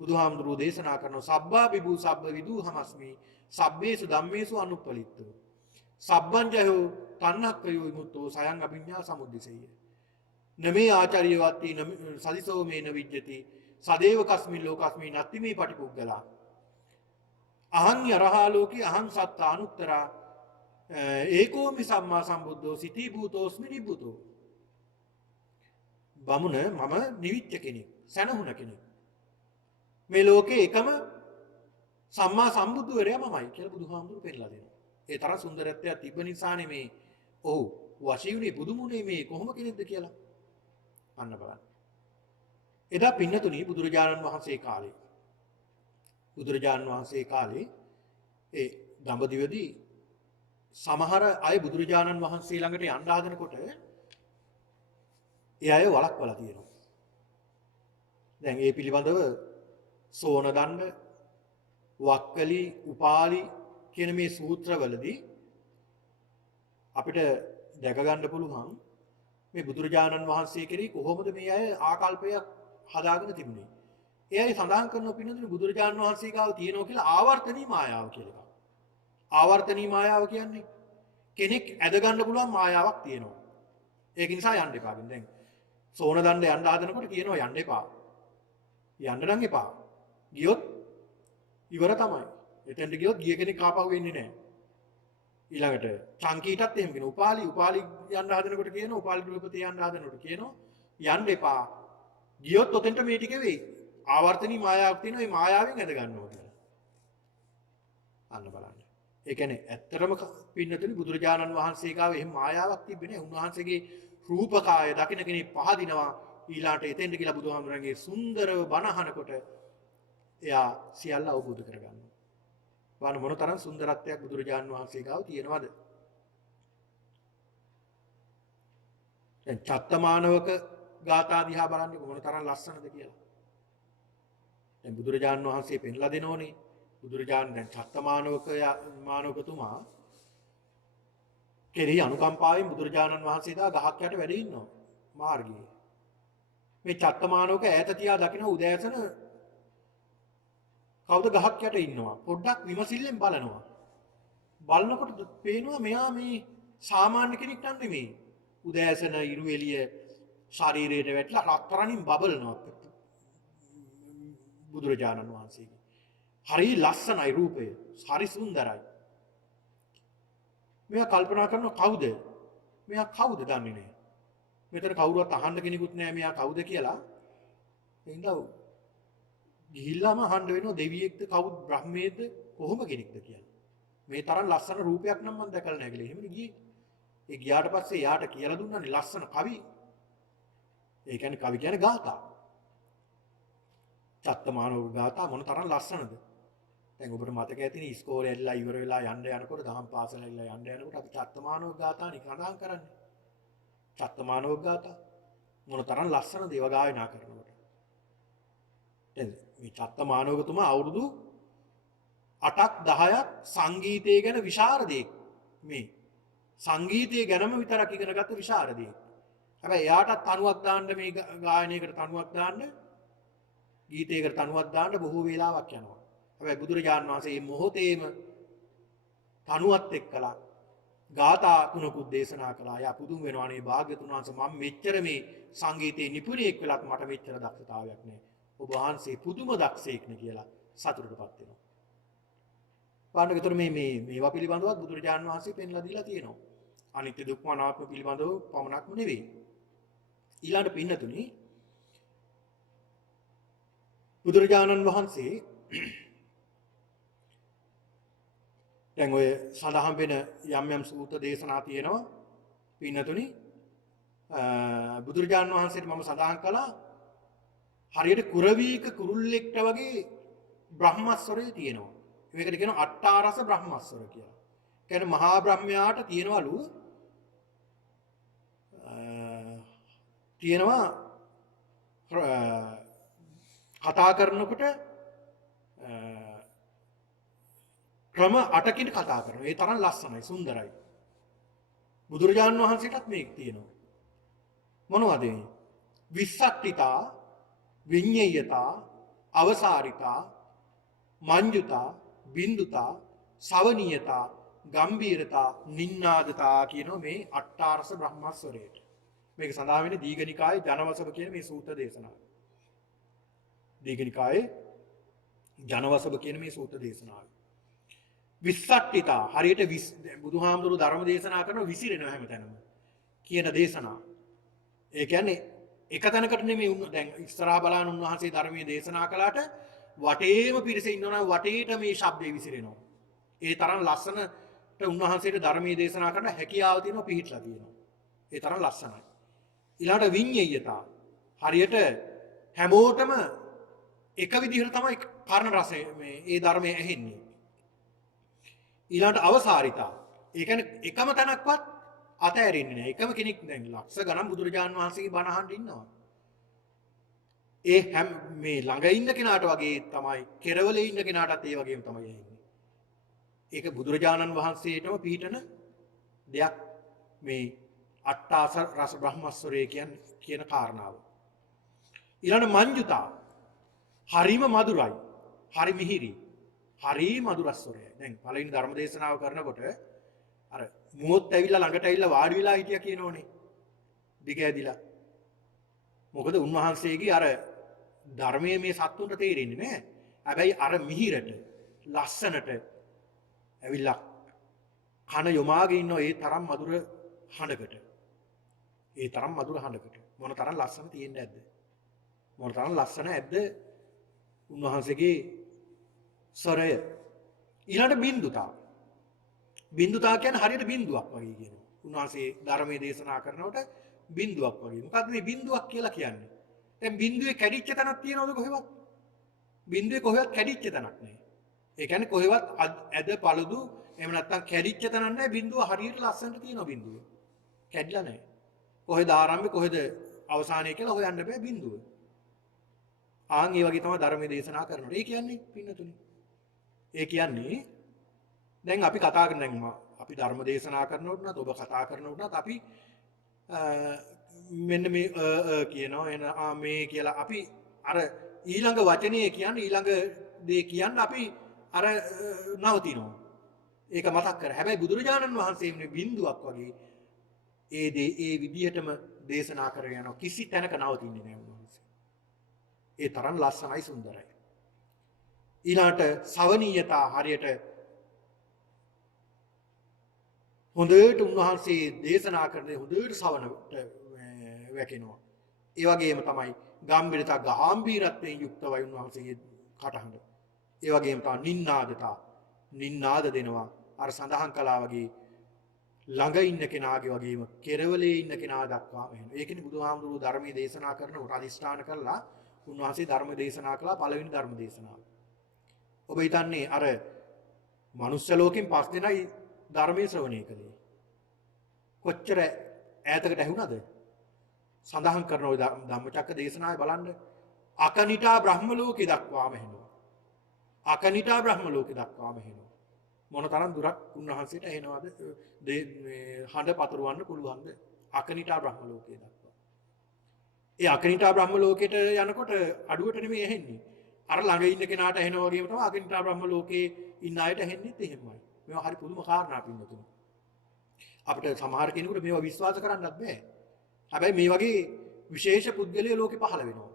බුදුහාමුදුරුවෝ දේශනා කරනවා සබ්බා බිබු සබ්බ විදුහමස්මි සබ්බේසු ධම්මේසු අනුප්පලිත්තෝ සබ්බංජයෝ තණ්හක්කයෝ විමුක්තෝ සයං අභිඤ්ඤා සමුද්දිසෙය්‍ය නමේ ආචාර්යවත්ති සදිසෝ මේන විජ්ජති සදේව කස්මින් ලෝකස්මින් නත්ති මේ පටිපුග්ගලා අහං යරහා ලෝකේ අහං සත්තානුත්තරා ඒකෝමි සම්මා සම්බුද්ධෝ සිතී භූතෝස්මි නිබ්බුතෝ බමුණ මම නිවිච්ච කෙනෙක් සැනහුණ කෙනෙක් මේ ලෝකේ එකම සම්මා සම්බුදුවරයා මමයි කියලා බුදුහාමුදුරු පෙන්නලා දෙනවා. ඒ තරම් සුන්දරත්වයක් තිබ්බ නිසානේ මේ ඔව් වශීුනේ බුදුමුනේ මේ කොහොම කෙනෙක්ද කියලා අන්න බලන්න. එදා පින්නතුණී බුදුරජාණන් වහන්සේ කාලේ ඒ දඹදිවදී සමහර අය බුදුරජාණන් වහන්සේ ළඟට යන්න හදනකොට ඒ අය වළක්වලා තියෙනවා. දැන් ඒ පිළිබඳව සෝන දණ්ඩ වක්කලි, උපාලි කියන මේ සූත්‍රවලදී අපිට දැක ගන්න පුළුවන් මේ බුදුරජාණන් වහන්සේ කෙරෙහි කොහොමද මේ අය ආකල්පයක් හදාගෙන තිබුණේ. ඒ අය සඳහන් කරන පින්නතුනේ බුදුරජාණන් වහන්සේ ගාව තියෙනවා කියලා ආවර්තනී මායාව කියලා එකක්. ආවර්තනී මායාව කියන්නේ කෙනෙක් ඇද ගන්න පුළුවන් මායාවක් තියෙනවා. ඒක නිසා යන්න එපා. දැන් සෝන දණ්ඩ යන්න හදනකොට කියනවා යන්න එපා. යන්න නම් එපා. ගියොත් ඉවර තමයි. එතෙන්ට ගියොත් ගිය කෙනෙක් ආපහු වෙන්නේ නැහැ. ඊළඟට චංකීටත් එහෙම කියනවා. උපාලි යන්න හදනකොට කියනවා උපාලි ගෘහපති යන්න හදනකොට කියනවා යන්න එපා. ගියොත් ඔතෙන්ට මේ ටික වෙයි. ආවර්තනී මායාවක් තියෙනවා. මේ මායාවෙන් ඇද ගන්නවා කියලා. අන්න බලන්න. ඒ කියන්නේ ඇත්තටම පින්නතුනි බුදුරජාණන් වහන්සේ ගාව එහෙම මායාවක් තිබෙන්නේ නැහැ. උන්වහන්සේගේ රූපකාය දකින්න කෙනෙක් පහදිනවා. ඊළාට එතෙන්ට ගිහලා බුදුහාමුදුරන්ගේ සුන්දරව බණහනකොට එයා සියල්ල අවබෝධ කරගන්නවා. බලන්න මොන තරම් සුන්දරත්වයක් බුදුරජාණන් වහන්සේ ගාව තියෙනවද? දැන් චත්තමානවක ගාථා දිහා බලන්න මොන තරම් ලස්සනද කියලා. දැන් බුදුරජාණන් වහන්සේ පෙන්ලා දෙනෝනේ. බුදුරජාණන් දැන් චත්තමානවකතුමා කෙරෙහි අනුකම්පාවෙන් බුදුරජාණන් වහන්සේ දා ගහක් යට වැඩ ඉන්නවා මාර්ගයේ. මේ චත්තමානවක ඈත තියා දකින්න උදෑසන කවුද ගහක් යට ඉන්නවා. පොඩ්ඩක් විමසිල්ලෙන් බලනවා. බලනකොට පේනවා මෙයා මේ සාමාන්‍ය කෙනෙක් නෙමෙයි. උදෑසන ඉරු එළිය ශරීරයට වැටලා රත්තරන්ින් බබලනවා බුදුරජාණන් වහන්සේගේ. හරි ලස්සනයි රූපය. හරි සුන්දරයි. මෙයා කල්පනා කරනවා කවුද? මෙයා කවුද දන්නේ නැහැ. මෙතන කවුරුවත් අහන්න කෙනෙකුත් නැහැ මෙයා කවුද කියලා. එහෙනම් ගිහිල්ලාම අහන්න වෙනවා දෙවියෙක්ද කවුද බ්‍රහ්මයේද කොහොම කෙනෙක්ද කියලා. මේ තරම් ලස්සන රූපයක් නම් මම දැකලා නැහැ කියලා. එහෙමනේ ගියේ. ඒ ගියාට පස්සේ යාට කියලා දුන්නානේ ලස්සන කවි. ඒ කියන්නේ කවි කියන්නේ ගාථා. චත්තමානව ගාථා මොන තරම් ලස්සනද? දැන් ඔබට මතක ඇතිනේ ඉස්කෝලේ ඇවිල්ලා ඉවර වෙලා යන්න යනකොට දහම් පාසල ඇවිල්ලා යන්න යනකොට අපි චත්තමානව ගාථානේ කඳාන් කරන්නේ. චත්තමානව ගාථා මොන තරම් ලස්සනද ඒව ගායනා කරනකොට. දැන් මේ චත්තමානවකතුමා අවුරුදු 8ක් 10ක් සංගීතය ගැන විශාරදෙක්. මේ සංගීතය ගැනම විතරක් ඉගෙන ගත්ත විශාරදෙක්. හැබැයි එයාටත් තනුවක් දාන්න මේ ගායනයකට තනුවක් දාන්න ගීතයකට තනුවක් දාන්න බොහෝ වේලාවක් යනවා. හැබැයි බුදුරජාණන් වහන්සේ මේ මොහොතේම තනුවත් එක්කලා ගාථා තුනකුත් දේශනා කළා. යා පුදුම වෙනවා අනේ භාග්‍යතුන් වහන්සේ මම මෙච්චර මේ සංගීතයේ නිපුණෙක් වෙලත් මට මෙච්චර දක්ෂතාවයක් නැහැ. ඔබ වහන්සේ පුදුම දක්ෂයෙක් නේ කියලා සතුටටපත් වෙනවා. පාණ්ඩකතර මේවා පිළිබඳව බුදුරජාණන් වහන්සේ පෙන්ලා දීලා තියෙනවා. අනිත්‍ය දුක්ඛ අනාත්ම පිළිබඳව පමණක්ම නෙවෙයි. ඊළඟට පින්නතුනි බුදුරජාණන් වහන්සේ දැන් ඔය සඳහන් වෙන යම් සූත්‍ර දේශනා තියෙනවා පින්නතුනි බුදුරජාණන් වහන්සේට මම සඳහන් කළා හරියට කුරවීක කුරුල්ලෙක්ට වගේ බ්‍රහ්මස්වරය තියෙනවා. මේකට කියනවා අට්ඨාරස බ්‍රහ්මස්වර කියලා. කියන්නේ මහා බ්‍රහ්මයාට තියෙනවා කතා කරනකොට ක්‍රම 8කින් කතා කරනවා. ඒ තරම් ලස්සනයි සුන්දරයි. බුදුරජාණන් වහන්සේටත් මේක තියෙනවා. මොනවද මේ? විස්සට්ඨිතා, විඤ්ඤයතා, අවසාරිතා, මඤ්ජුතා, බින්දුතා, සවනීයතා, ගම්බීරතා, නින්නාදතා කියන මේ අට්ඨාරස බ්‍රහ්මස්වරයට. මේක සඳහන් වෙන්නේ දීඝනිකායේ ජනවසව කියන මේ සූත්‍ර දේශනාවේ. දීඝනිකායේ ජනවසව කියන මේ සූත්‍ර දේශනාවේ. විස්සට්ඨිතා හරියට බුදුහාමුදුරු ධර්ම දේශනා කරන විසිරෙනවා හැමතැනම කියන දේශනාව. ඒ කියන්නේ එක තැනකට නෙමෙයි දැන් ඉස්සරහා බලන උන්වහන්සේ ධර්මයේ දේශනා කළාට වටේම පිරිස ඉන්නවා වටේට මේ ශබ්දේ විසිරෙනවා. ඒ තරම් ලස්සනට උන්වහන්සේට ධර්මයේ දේශනා කරන්න හැකියාව තියෙනවා පිහිටලා තියෙනවා. ඒ තරම් ලස්සනයි. ඊළඟට විඤ්ඤයතා හරියට හැමෝටම එක විදිහට තමයි කර්ණ රසය මේ ඒ ධර්මයේ ඇහෙන්නේ. ඊළඟට අවසාරිතා ඒ කියන්නේ එකම තැනක්වත් අතෑරෙන්නේ නැහැ. එකම කෙනෙක් දැන් ලක්ෂ ගණන් බුදුරජාන් වහන්සේගේ බණ අහන්න ඉන්නවා. ඒ හැම මේ ළඟ ඉන්න කෙනාට වගේ තමයි කෙරවලේ ඉන්න කෙනාටත් ඒ වගේම තමයි ඇහෙන්නේ. ඒක බුදුරජාණන් වහන්සේටම පිහිටන දෙයක් මේ අට්ඨාස රස බ්‍රහ්මස්වරය කියන කාරණාව. ඊළඟ මංජුතා හරිම මధుරයි. හරි මිහිරි. හරි මధుර ස්වරයයි. දැන් පළවෙනි ධර්ම දේශනාව කරනකොට අර මුවොත් ඇවිල්ලා ළඟට ඇවිල්ලා වාඩි වෙලා හිටියා කියනෝනේ. දිග ඇදිලා. මොකද උන්වහන්සේගේ අර ධර්මයේ මේ සත්තුන්ට තේරෙන්නේ නැහැ. හැබැයි අර මිහිරට ලස්සනට ඇවිල්ලා කන යොමාගෙන ඉන්න ඒ තරම් මధుර හඬකට. ඒ තරම් මధుර හඬකට. මොන තරම් ලස්සන තියෙන්නේ නැද්ද? මොන තරම් ලස්සන ඇද්ද උන්වහන්සේගේ ස්වරය. ඊළඟ බින්දුතා. බින්දුතා කියන්නේ හරියට බින්දුවක් වගේ කියනවා. උන්වහන්සේ ධර්මයේ දේශනා කරනකොට බින්දුවක් වගේ. මොකද්ද මේ බින්දුවක් කියලා කියන්නේ? දැන් බින්දුවේ කැඩිච්ච තැනක් තියෙනවද කොහෙවත්? බින්දුවේ කොහෙවත් කැඩිච්ච තැනක් නැහැ. ඒ කියන්නේ කොහෙවත් ඇද පළුදු එහෙම නැත්නම් කැඩිච්ච තැනක් නැහැ. බින්දුව හරියට ලස්සනට තියෙනවා බින්දුව. කැඩිලා නැහැ. කොහෙද ආරම්භය කොහෙද අවසානය කියලා හොයන්න බෑ බින්දුව. ආන් ඒ වගේ තමයි ධර්මයේ දේශනා කරනකොට. ඒ කියන්නේ පින්නතුනි. ඒ කියන්නේ දැන් අපි කතා කරන දැන් අපි ධර්ම දේශනා කරනකොට නත් ඔබ කතා කරනකොට නත් අපි මෙන්න මේ කියනවා එන මේ කියලා අපි අර ඊළඟ වචනේ කියන්නේ ඊළඟ දේ කියන්න අපි අර නවතිනවා. ඒක මතක් කර. හැබැයි බුදුරජාණන් වහන්සේ මේ බින්දුවක් වගේ ඒ දේ ඒ විදිහටම දේශනා කරගෙන යනවා. කිසි තැනක නවතින්නේ නැහැ උන්වහන්සේ. ඒ තරම් ලස්සනයි සුන්දරයි. ඊළාට සවනීයතා හරියට හොඳට උන්වහන්සේ දේශනා කරන හොඳට සවනට වැකෙනවා. ඒ වගේම තමයි ගාම්භීරතා ගාම්භීරත්වයෙන් යුක්තවයි උන්වහන්සේගේ කටහඬ. ඒ වගේම තමයි නින්නාදතා නින්නාද දෙනවා. අර සඳහන් කළා වගේ ළඟ ඉන්න කෙනාගේ වගේම කෙරවලේ ඉන්න කෙනා දක්වාම එනවා. ඒකනේ බුදුහාමුදුරුවෝ ධර්මයේ දේශනා කරනකොට අදිස්ථාන කළා උන්වහන්සේ ධර්ම දේශනා කළා පළවෙනි ධර්ම දේශනාව. ඔබ හිතන්නේ අර මනුෂ්‍ය ලෝකෙන් 5 දෙනයි ධර්මයේ ශ්‍රවණය කළේ. කොච්චර ඈතකට ඇහුණාද? සඳහන් කරන ওই ධම්මචක්ක දේශනාවේ බලන්න අකනිටා බ්‍රහ්ම ලෝකේ දක්වාම එනවා. අකනිටා බ්‍රහ්ම ලෝකේ දක්වාම එනවා. මොන තරම් දුරක් උන්වහන්සේට එනවද මේ හඬ පතුරවන්න පුළුවන්ද? අකනිටා බ්‍රහ්ම ලෝකේ දක්වා. ඒ අකනිටා බ්‍රහ්ම ලෝකෙට යනකොට අඩුවට නෙමෙයි ඇහෙන්නේ. අර ළඟ ඉන්න කෙනාට ඇහෙනා වගේම තමයි අකනිටා බ්‍රහ්ම ලෝකේ ඉන්න අයට ඇහෙන්නේත් එහෙමයි. මේවා හරි පුදුම කාරණා පින්නතුනි. අපිට සමහර කෙනෙකුට මේවා විශ්වාස කරන්නත් බෑ. හැබැයි මේ වගේ විශේෂ පුද්ගලයෝ ලෝකේ පහළ වෙනවා.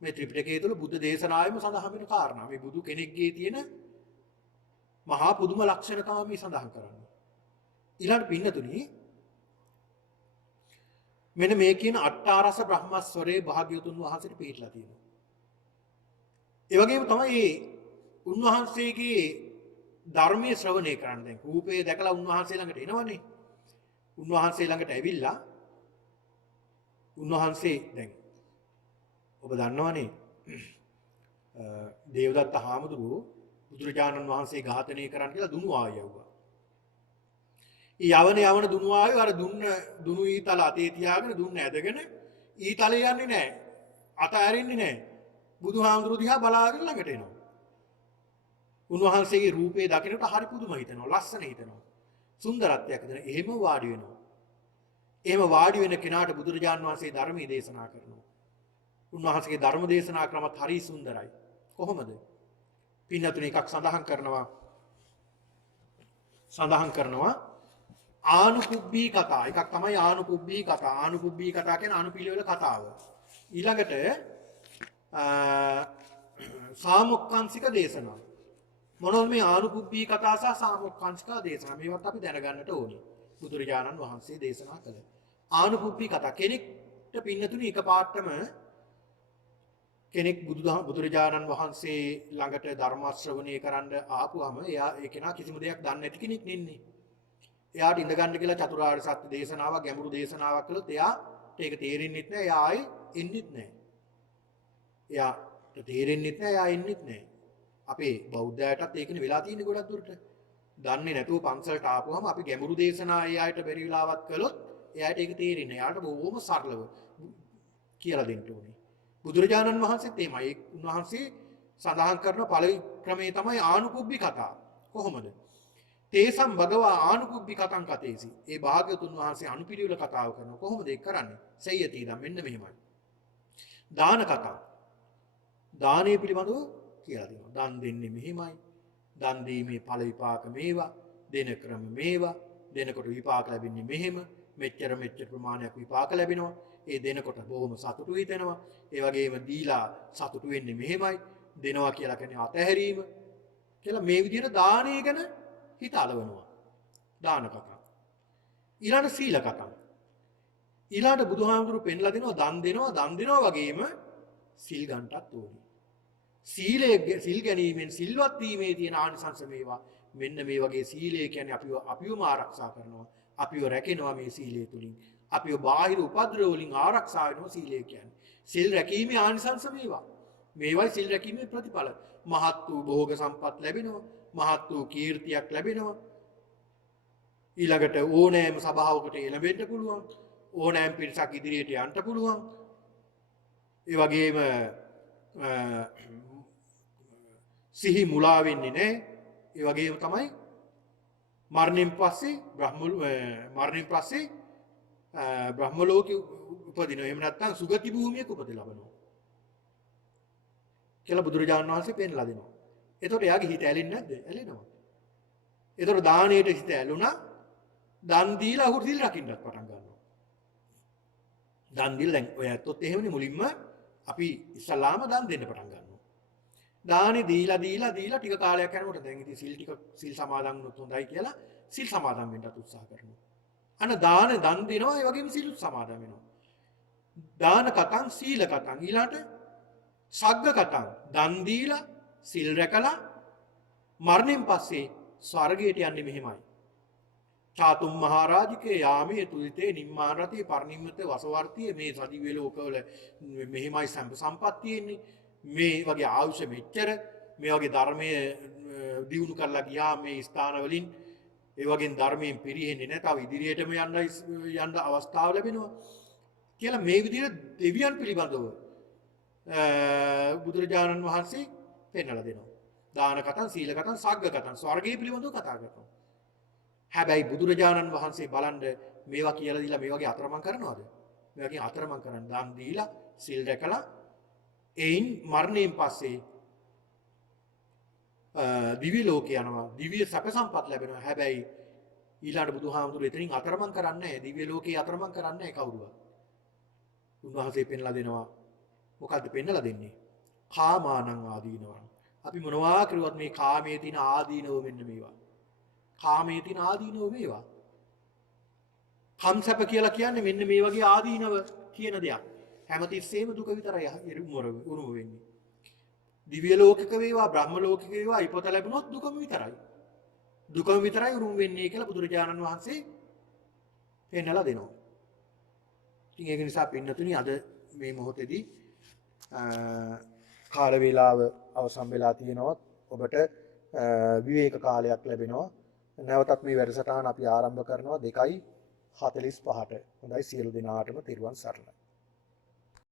මේ ත්‍රිපිටකයේ තුල බුද්ධ දේශනාවෙම සඳහන් වෙන කාරණා. මේ බුදු කෙනෙක්ගේ තියෙන මහා පුදුම ලක්ෂණ තමයි මේ සඳහන් කරන්නේ. ඊළඟ පින්නතුනි මෙන්න මේ කියන අට්ඨාරස බ්‍රහ්මස්වරේ භාග්‍යවතුන් වහන්සේට පිළිట్లా තියෙනවා. ඒ වගේම තමයි උන්වහන්සේගේ ධර්මයේ ශ්‍රවණය කරන්න දැන් රූපේ දැකලා උන්වහන්සේ ළඟට එනවනේ. උන්වහන්සේ ළඟට ඇවිල්ලා උන්වහන්සේ දැන් ඔබ දන්නවනේ දේවදත්ත හාමුදුරුවෝ බුදුරජාණන් වහන්සේ ඝාතනය කරන්න කියලා දුනු ආයවුවා. ඊ යවන දුනු ආයව අර දුනු ඊතල අතේ තියාගෙන දුන්න ඇදගෙන ඊතලේ යන්නේ නැහැ. අත ඇරෙන්නේ නැහැ. බුදුහාමුදුරුවෝ දිහා බලාගෙන ළඟට එනවා. උන්වහන්සේගේ රූපේ දකිනකොට හරි පුදුම හිතෙනවා. ලස්සන හිතෙනවා. සුන්දරත්වයක් හිතෙනවා. එහෙම වාඩි වෙනවා. එහෙම වාඩි වෙන කෙනාට බුදුරජාණන් වහන්සේ ධර්මයේ දේශනා කරනවා. උන්වහන්සේගේ ධර්ම දේශනා ක්‍රමත් හරි සුන්දරයි. කොහොමද? පින්නතුන එකක් සඳහන් කරනවා ආනුපුබ්බී කතා. එකක් තමයි ආනුපුබ්බී කතා. ආනුපුබ්බී කතා කියන්නේ අනුපිළිවෙල කතාව. ඊළඟට සාමුක්ඛංශික දේශනා. මොනවද මේ ආනුපුබ්බී කතා සහ සාමුක්ඛංශික දේශනා? මේවත් අපි දැනගන්නට ඕනේ. බුදුරජාණන් වහන්සේ දේශනා කළ ආනුපුබ්බී කතා කෙනෙක්ට පින්නතුනි එකපාරටම කෙනෙක් බුදුරජාණන් වහන්සේ ළඟට ධර්ම ශ්‍රවණය කරන්න ආපුවම එයා ඒ කෙනා කිසිම දෙයක් දන්නේ නැති කෙනෙක් නෙන්නේ. එයාට ඉඳ ගන්න කියලා චතුරාර්ය සත්‍ය දේශනාවක් ගැඹුරු දේශනාවක් කළොත් එයාට ඒක තේරෙන්නෙත් නැහැ. එයා ආයේ එන්නෙත් නැහැ. එයාට තේරෙන්නෙත් නැහැ. එයා එන්නෙත් නැහැ. අපේ බෞද්ධයටත් ඒකනේ වෙලා තියෙන්නේ ගොඩක් දුරට. දන්නේ නැතුව පන්සලට ආපුවම අපි ගැඹුරු දේශනා එයාට බැරි වෙලාවක් කළොත් එයාට ඒක තේරෙන්නේ නැහැ. එයාට බොහොම සරලව කියලා දෙන්න ඕනේ. බුදුරජාණන් වහන්සේත් එමය. උන්වහන්සේ සඳහන් කරන පළවෙනි ක්‍රමේ තමයි ආනුකුබ්බි කතා. කොහොමද? තේසම් භගවා ආනුකුබ්බි කතං කතේසි. ඒ භාග්‍යවතුන් වහන්සේ අනුපිළිවෙල කතාව කරනවා. කොහොමද ඒක කරන්නේ? සෙය්‍යති ඉදම් මෙන්න මෙහෙමයි. දාන කතා. දානය පිළිබඳව කියලා දෙනවා. දන් දෙන්නේ මෙහෙමයි. දන් දීමේ ඵල විපාක මේවා, දෙන ක්‍රම මේවා, දෙනකොට විපාක ලැබෙන්නේ මෙහෙම, මෙච්චර ප්‍රමාණයක් විපාක ලැබෙනවා. ඒ දෙනකොට බොහොම සතුටු හිතෙනවා. ඒ වගේම දීලා සතුටු වෙන්නේ මෙහෙමයි. දෙනවා කියලා කියන්නේ අතහැරීම කියලා මේ විදිහට දානය ගැන හිත අලවනවා. දාන කතා. ඊළඟ සීල කතා. ඊළඟ බුදුහාමුදුරු පෙන්ලා දෙනවා දන් දෙනවා වගේම සිල් ගන්නටත් ඕනේ. සිල් ගැනීමෙන් සිල්වත් වීමේ තියෙන ආනිසංස මේවා. මෙන්න මේ වගේ සීලය කියන්නේ අපිවම ආරක්ෂා කරනවා. අපිව රැකෙනවා මේ සීලය තුලින්. අපිව බාහිර උපද්‍රව වලින් ආරක්ෂා වෙනවා සීලය කියන්නේ. සිල් රැකීමේ ආනිසංස මේවා. මේවයි සිල් රැකීමේ ප්‍රතිඵල. මහත් වූ භෝග සම්පත් ලැබෙනවා. මහත් වූ කීර්තියක් ලැබෙනවා. ඊළඟට ඕනෑම සභාවකට එළඹෙන්න පුළුවන්. ඕනෑම පිරිසක් ඉදිරියට යන්න පුළුවන්. ඒ වගේම සිහි මුලා වෙන්නේ නැහැ. ඒ වගේම තමයි මරණයෙන් පස්සේ බ්‍රහ්ම ලෝකෙ උපදිනවා. එහෙම නැත්නම් සුගති භූමියක උපත ලබනවා. කියලා බුදුරජාණන් වහන්සේ පෙන්ලා දෙනවා. එතකොට එයාගේ හිත ඇලෙන්නේ නැද්ද? ඇලෙනවා. එතකොට දාණයට හිත ඇලුනා. දන් දීලා අහුරු සිල් රකින්නත් පටන් ගන්නවා. දන් දීලා දැන් ඔය ඇත්තොත් එහෙමනේ මුලින්ම අපි ඉස්සලාම දන් දෙන්න පටන් ගන්නවා. දානි දීලා ටික කාලයක් යනකොට දැන් ඉතින් සිල් සමාදන් වුණොත් හොඳයි කියලා සිල් සමාදන් වෙන්නත් උත්සාහ කරනවා. අන්න දන් දෙනවා ඒ වගේම සිල් සමාදන් වෙනවා. දාන කතං සීල කතං ඊළාට සග්ග කතං දන් දීලා සිල් රැකලා මරණයෙන් පස්සේ ස්වර්ගයට යන්නේ මෙහෙමයි. චාතුම් මහරජිකේ යාමේ තුිතේ නිම්මාන රතේ පරිනිම්මිත වසවර්තිය මේ සදිව්‍ය ලෝකවල මෙහෙමයි සම්පත් තියෙන්නේ. මේ වගේ ආයුෂ මෙච්චර මේ වගේ ධර්මයේ දියුණු කරලා ගියා මේ ස්ථාන වලින් ඒ වගේ ධර්මයෙන් පිරිහෙන්නේ නැතව ඉදිරියටම යන්න අවස්ථාව ලැබෙනවා කියලා මේ විදිහට දෙවියන් පිළිබඳව බුදුරජාණන් වහන්සේ පෙන්වලා දෙනවා. දාන කතං සීල කතං සග්ග කතං ස්වර්ගය පිළිබඳව කතා කරනවා. හැබැයි බුදුරජාණන් වහන්සේ බලන්න මේවා කියලා දීලා මේ වගේ අතරමං කරනවද? මේ වගේ අතරමං කරන් දන් දීලා සිල් රැකලා එයින් මරණයෙන් පස්සේ දිව්‍ය ලෝකේ යනවා. දිව්‍ය සැප සම්පත් ලැබෙනවා. හැබැයි ඊළඟ බුදුහාමුදුරු එතනින් අතරමං කරන්නේ නැහැ. දිව්‍ය ලෝකේ අතරමං කරන්නේ නැහැ කවුරුවත්. උන්වහන්සේ පෙන්ලා දෙනවා. මොකද්ද පෙන්ලා දෙන්නේ? කාමානං ආදීනවං. අපි මොනවා කරුවත් මේ කාමයේ තියෙන ආදීනව මෙන්න මේවා. කාමයේ තියෙන ආදීනව මේවා. කම්සප කියලා කියන්නේ මෙන්න මේ වගේ ආදීනව කියන දෙයක්. හැමතිස්සෙම දුක විතරයි උරුම වෙන්නේ. දිව්‍ය ලෝකික වේවා බ්‍රහ්ම ලෝකික වේවා ඉපත ලැබුණොත් දුකම විතරයි. දුකම විතරයි උරුම වෙන්නේ කියලා බුදුරජාණන් වහන්සේ පෙන්නලා දෙනවා. ඉතින් ඒක නිසා පින්නතුනි අද මේ මොහොතේදී කාල වේලාව අවසන් වෙලා තියෙනවා. ඔබට විවේක කාලයක් ලැබෙනවා. නැවතත් මේ වැඩසටහන අපි ආරම්භ කරනවා 2:45ට. හොඳයි සියලු දෙනාටම තෙරුවන් සරණයි.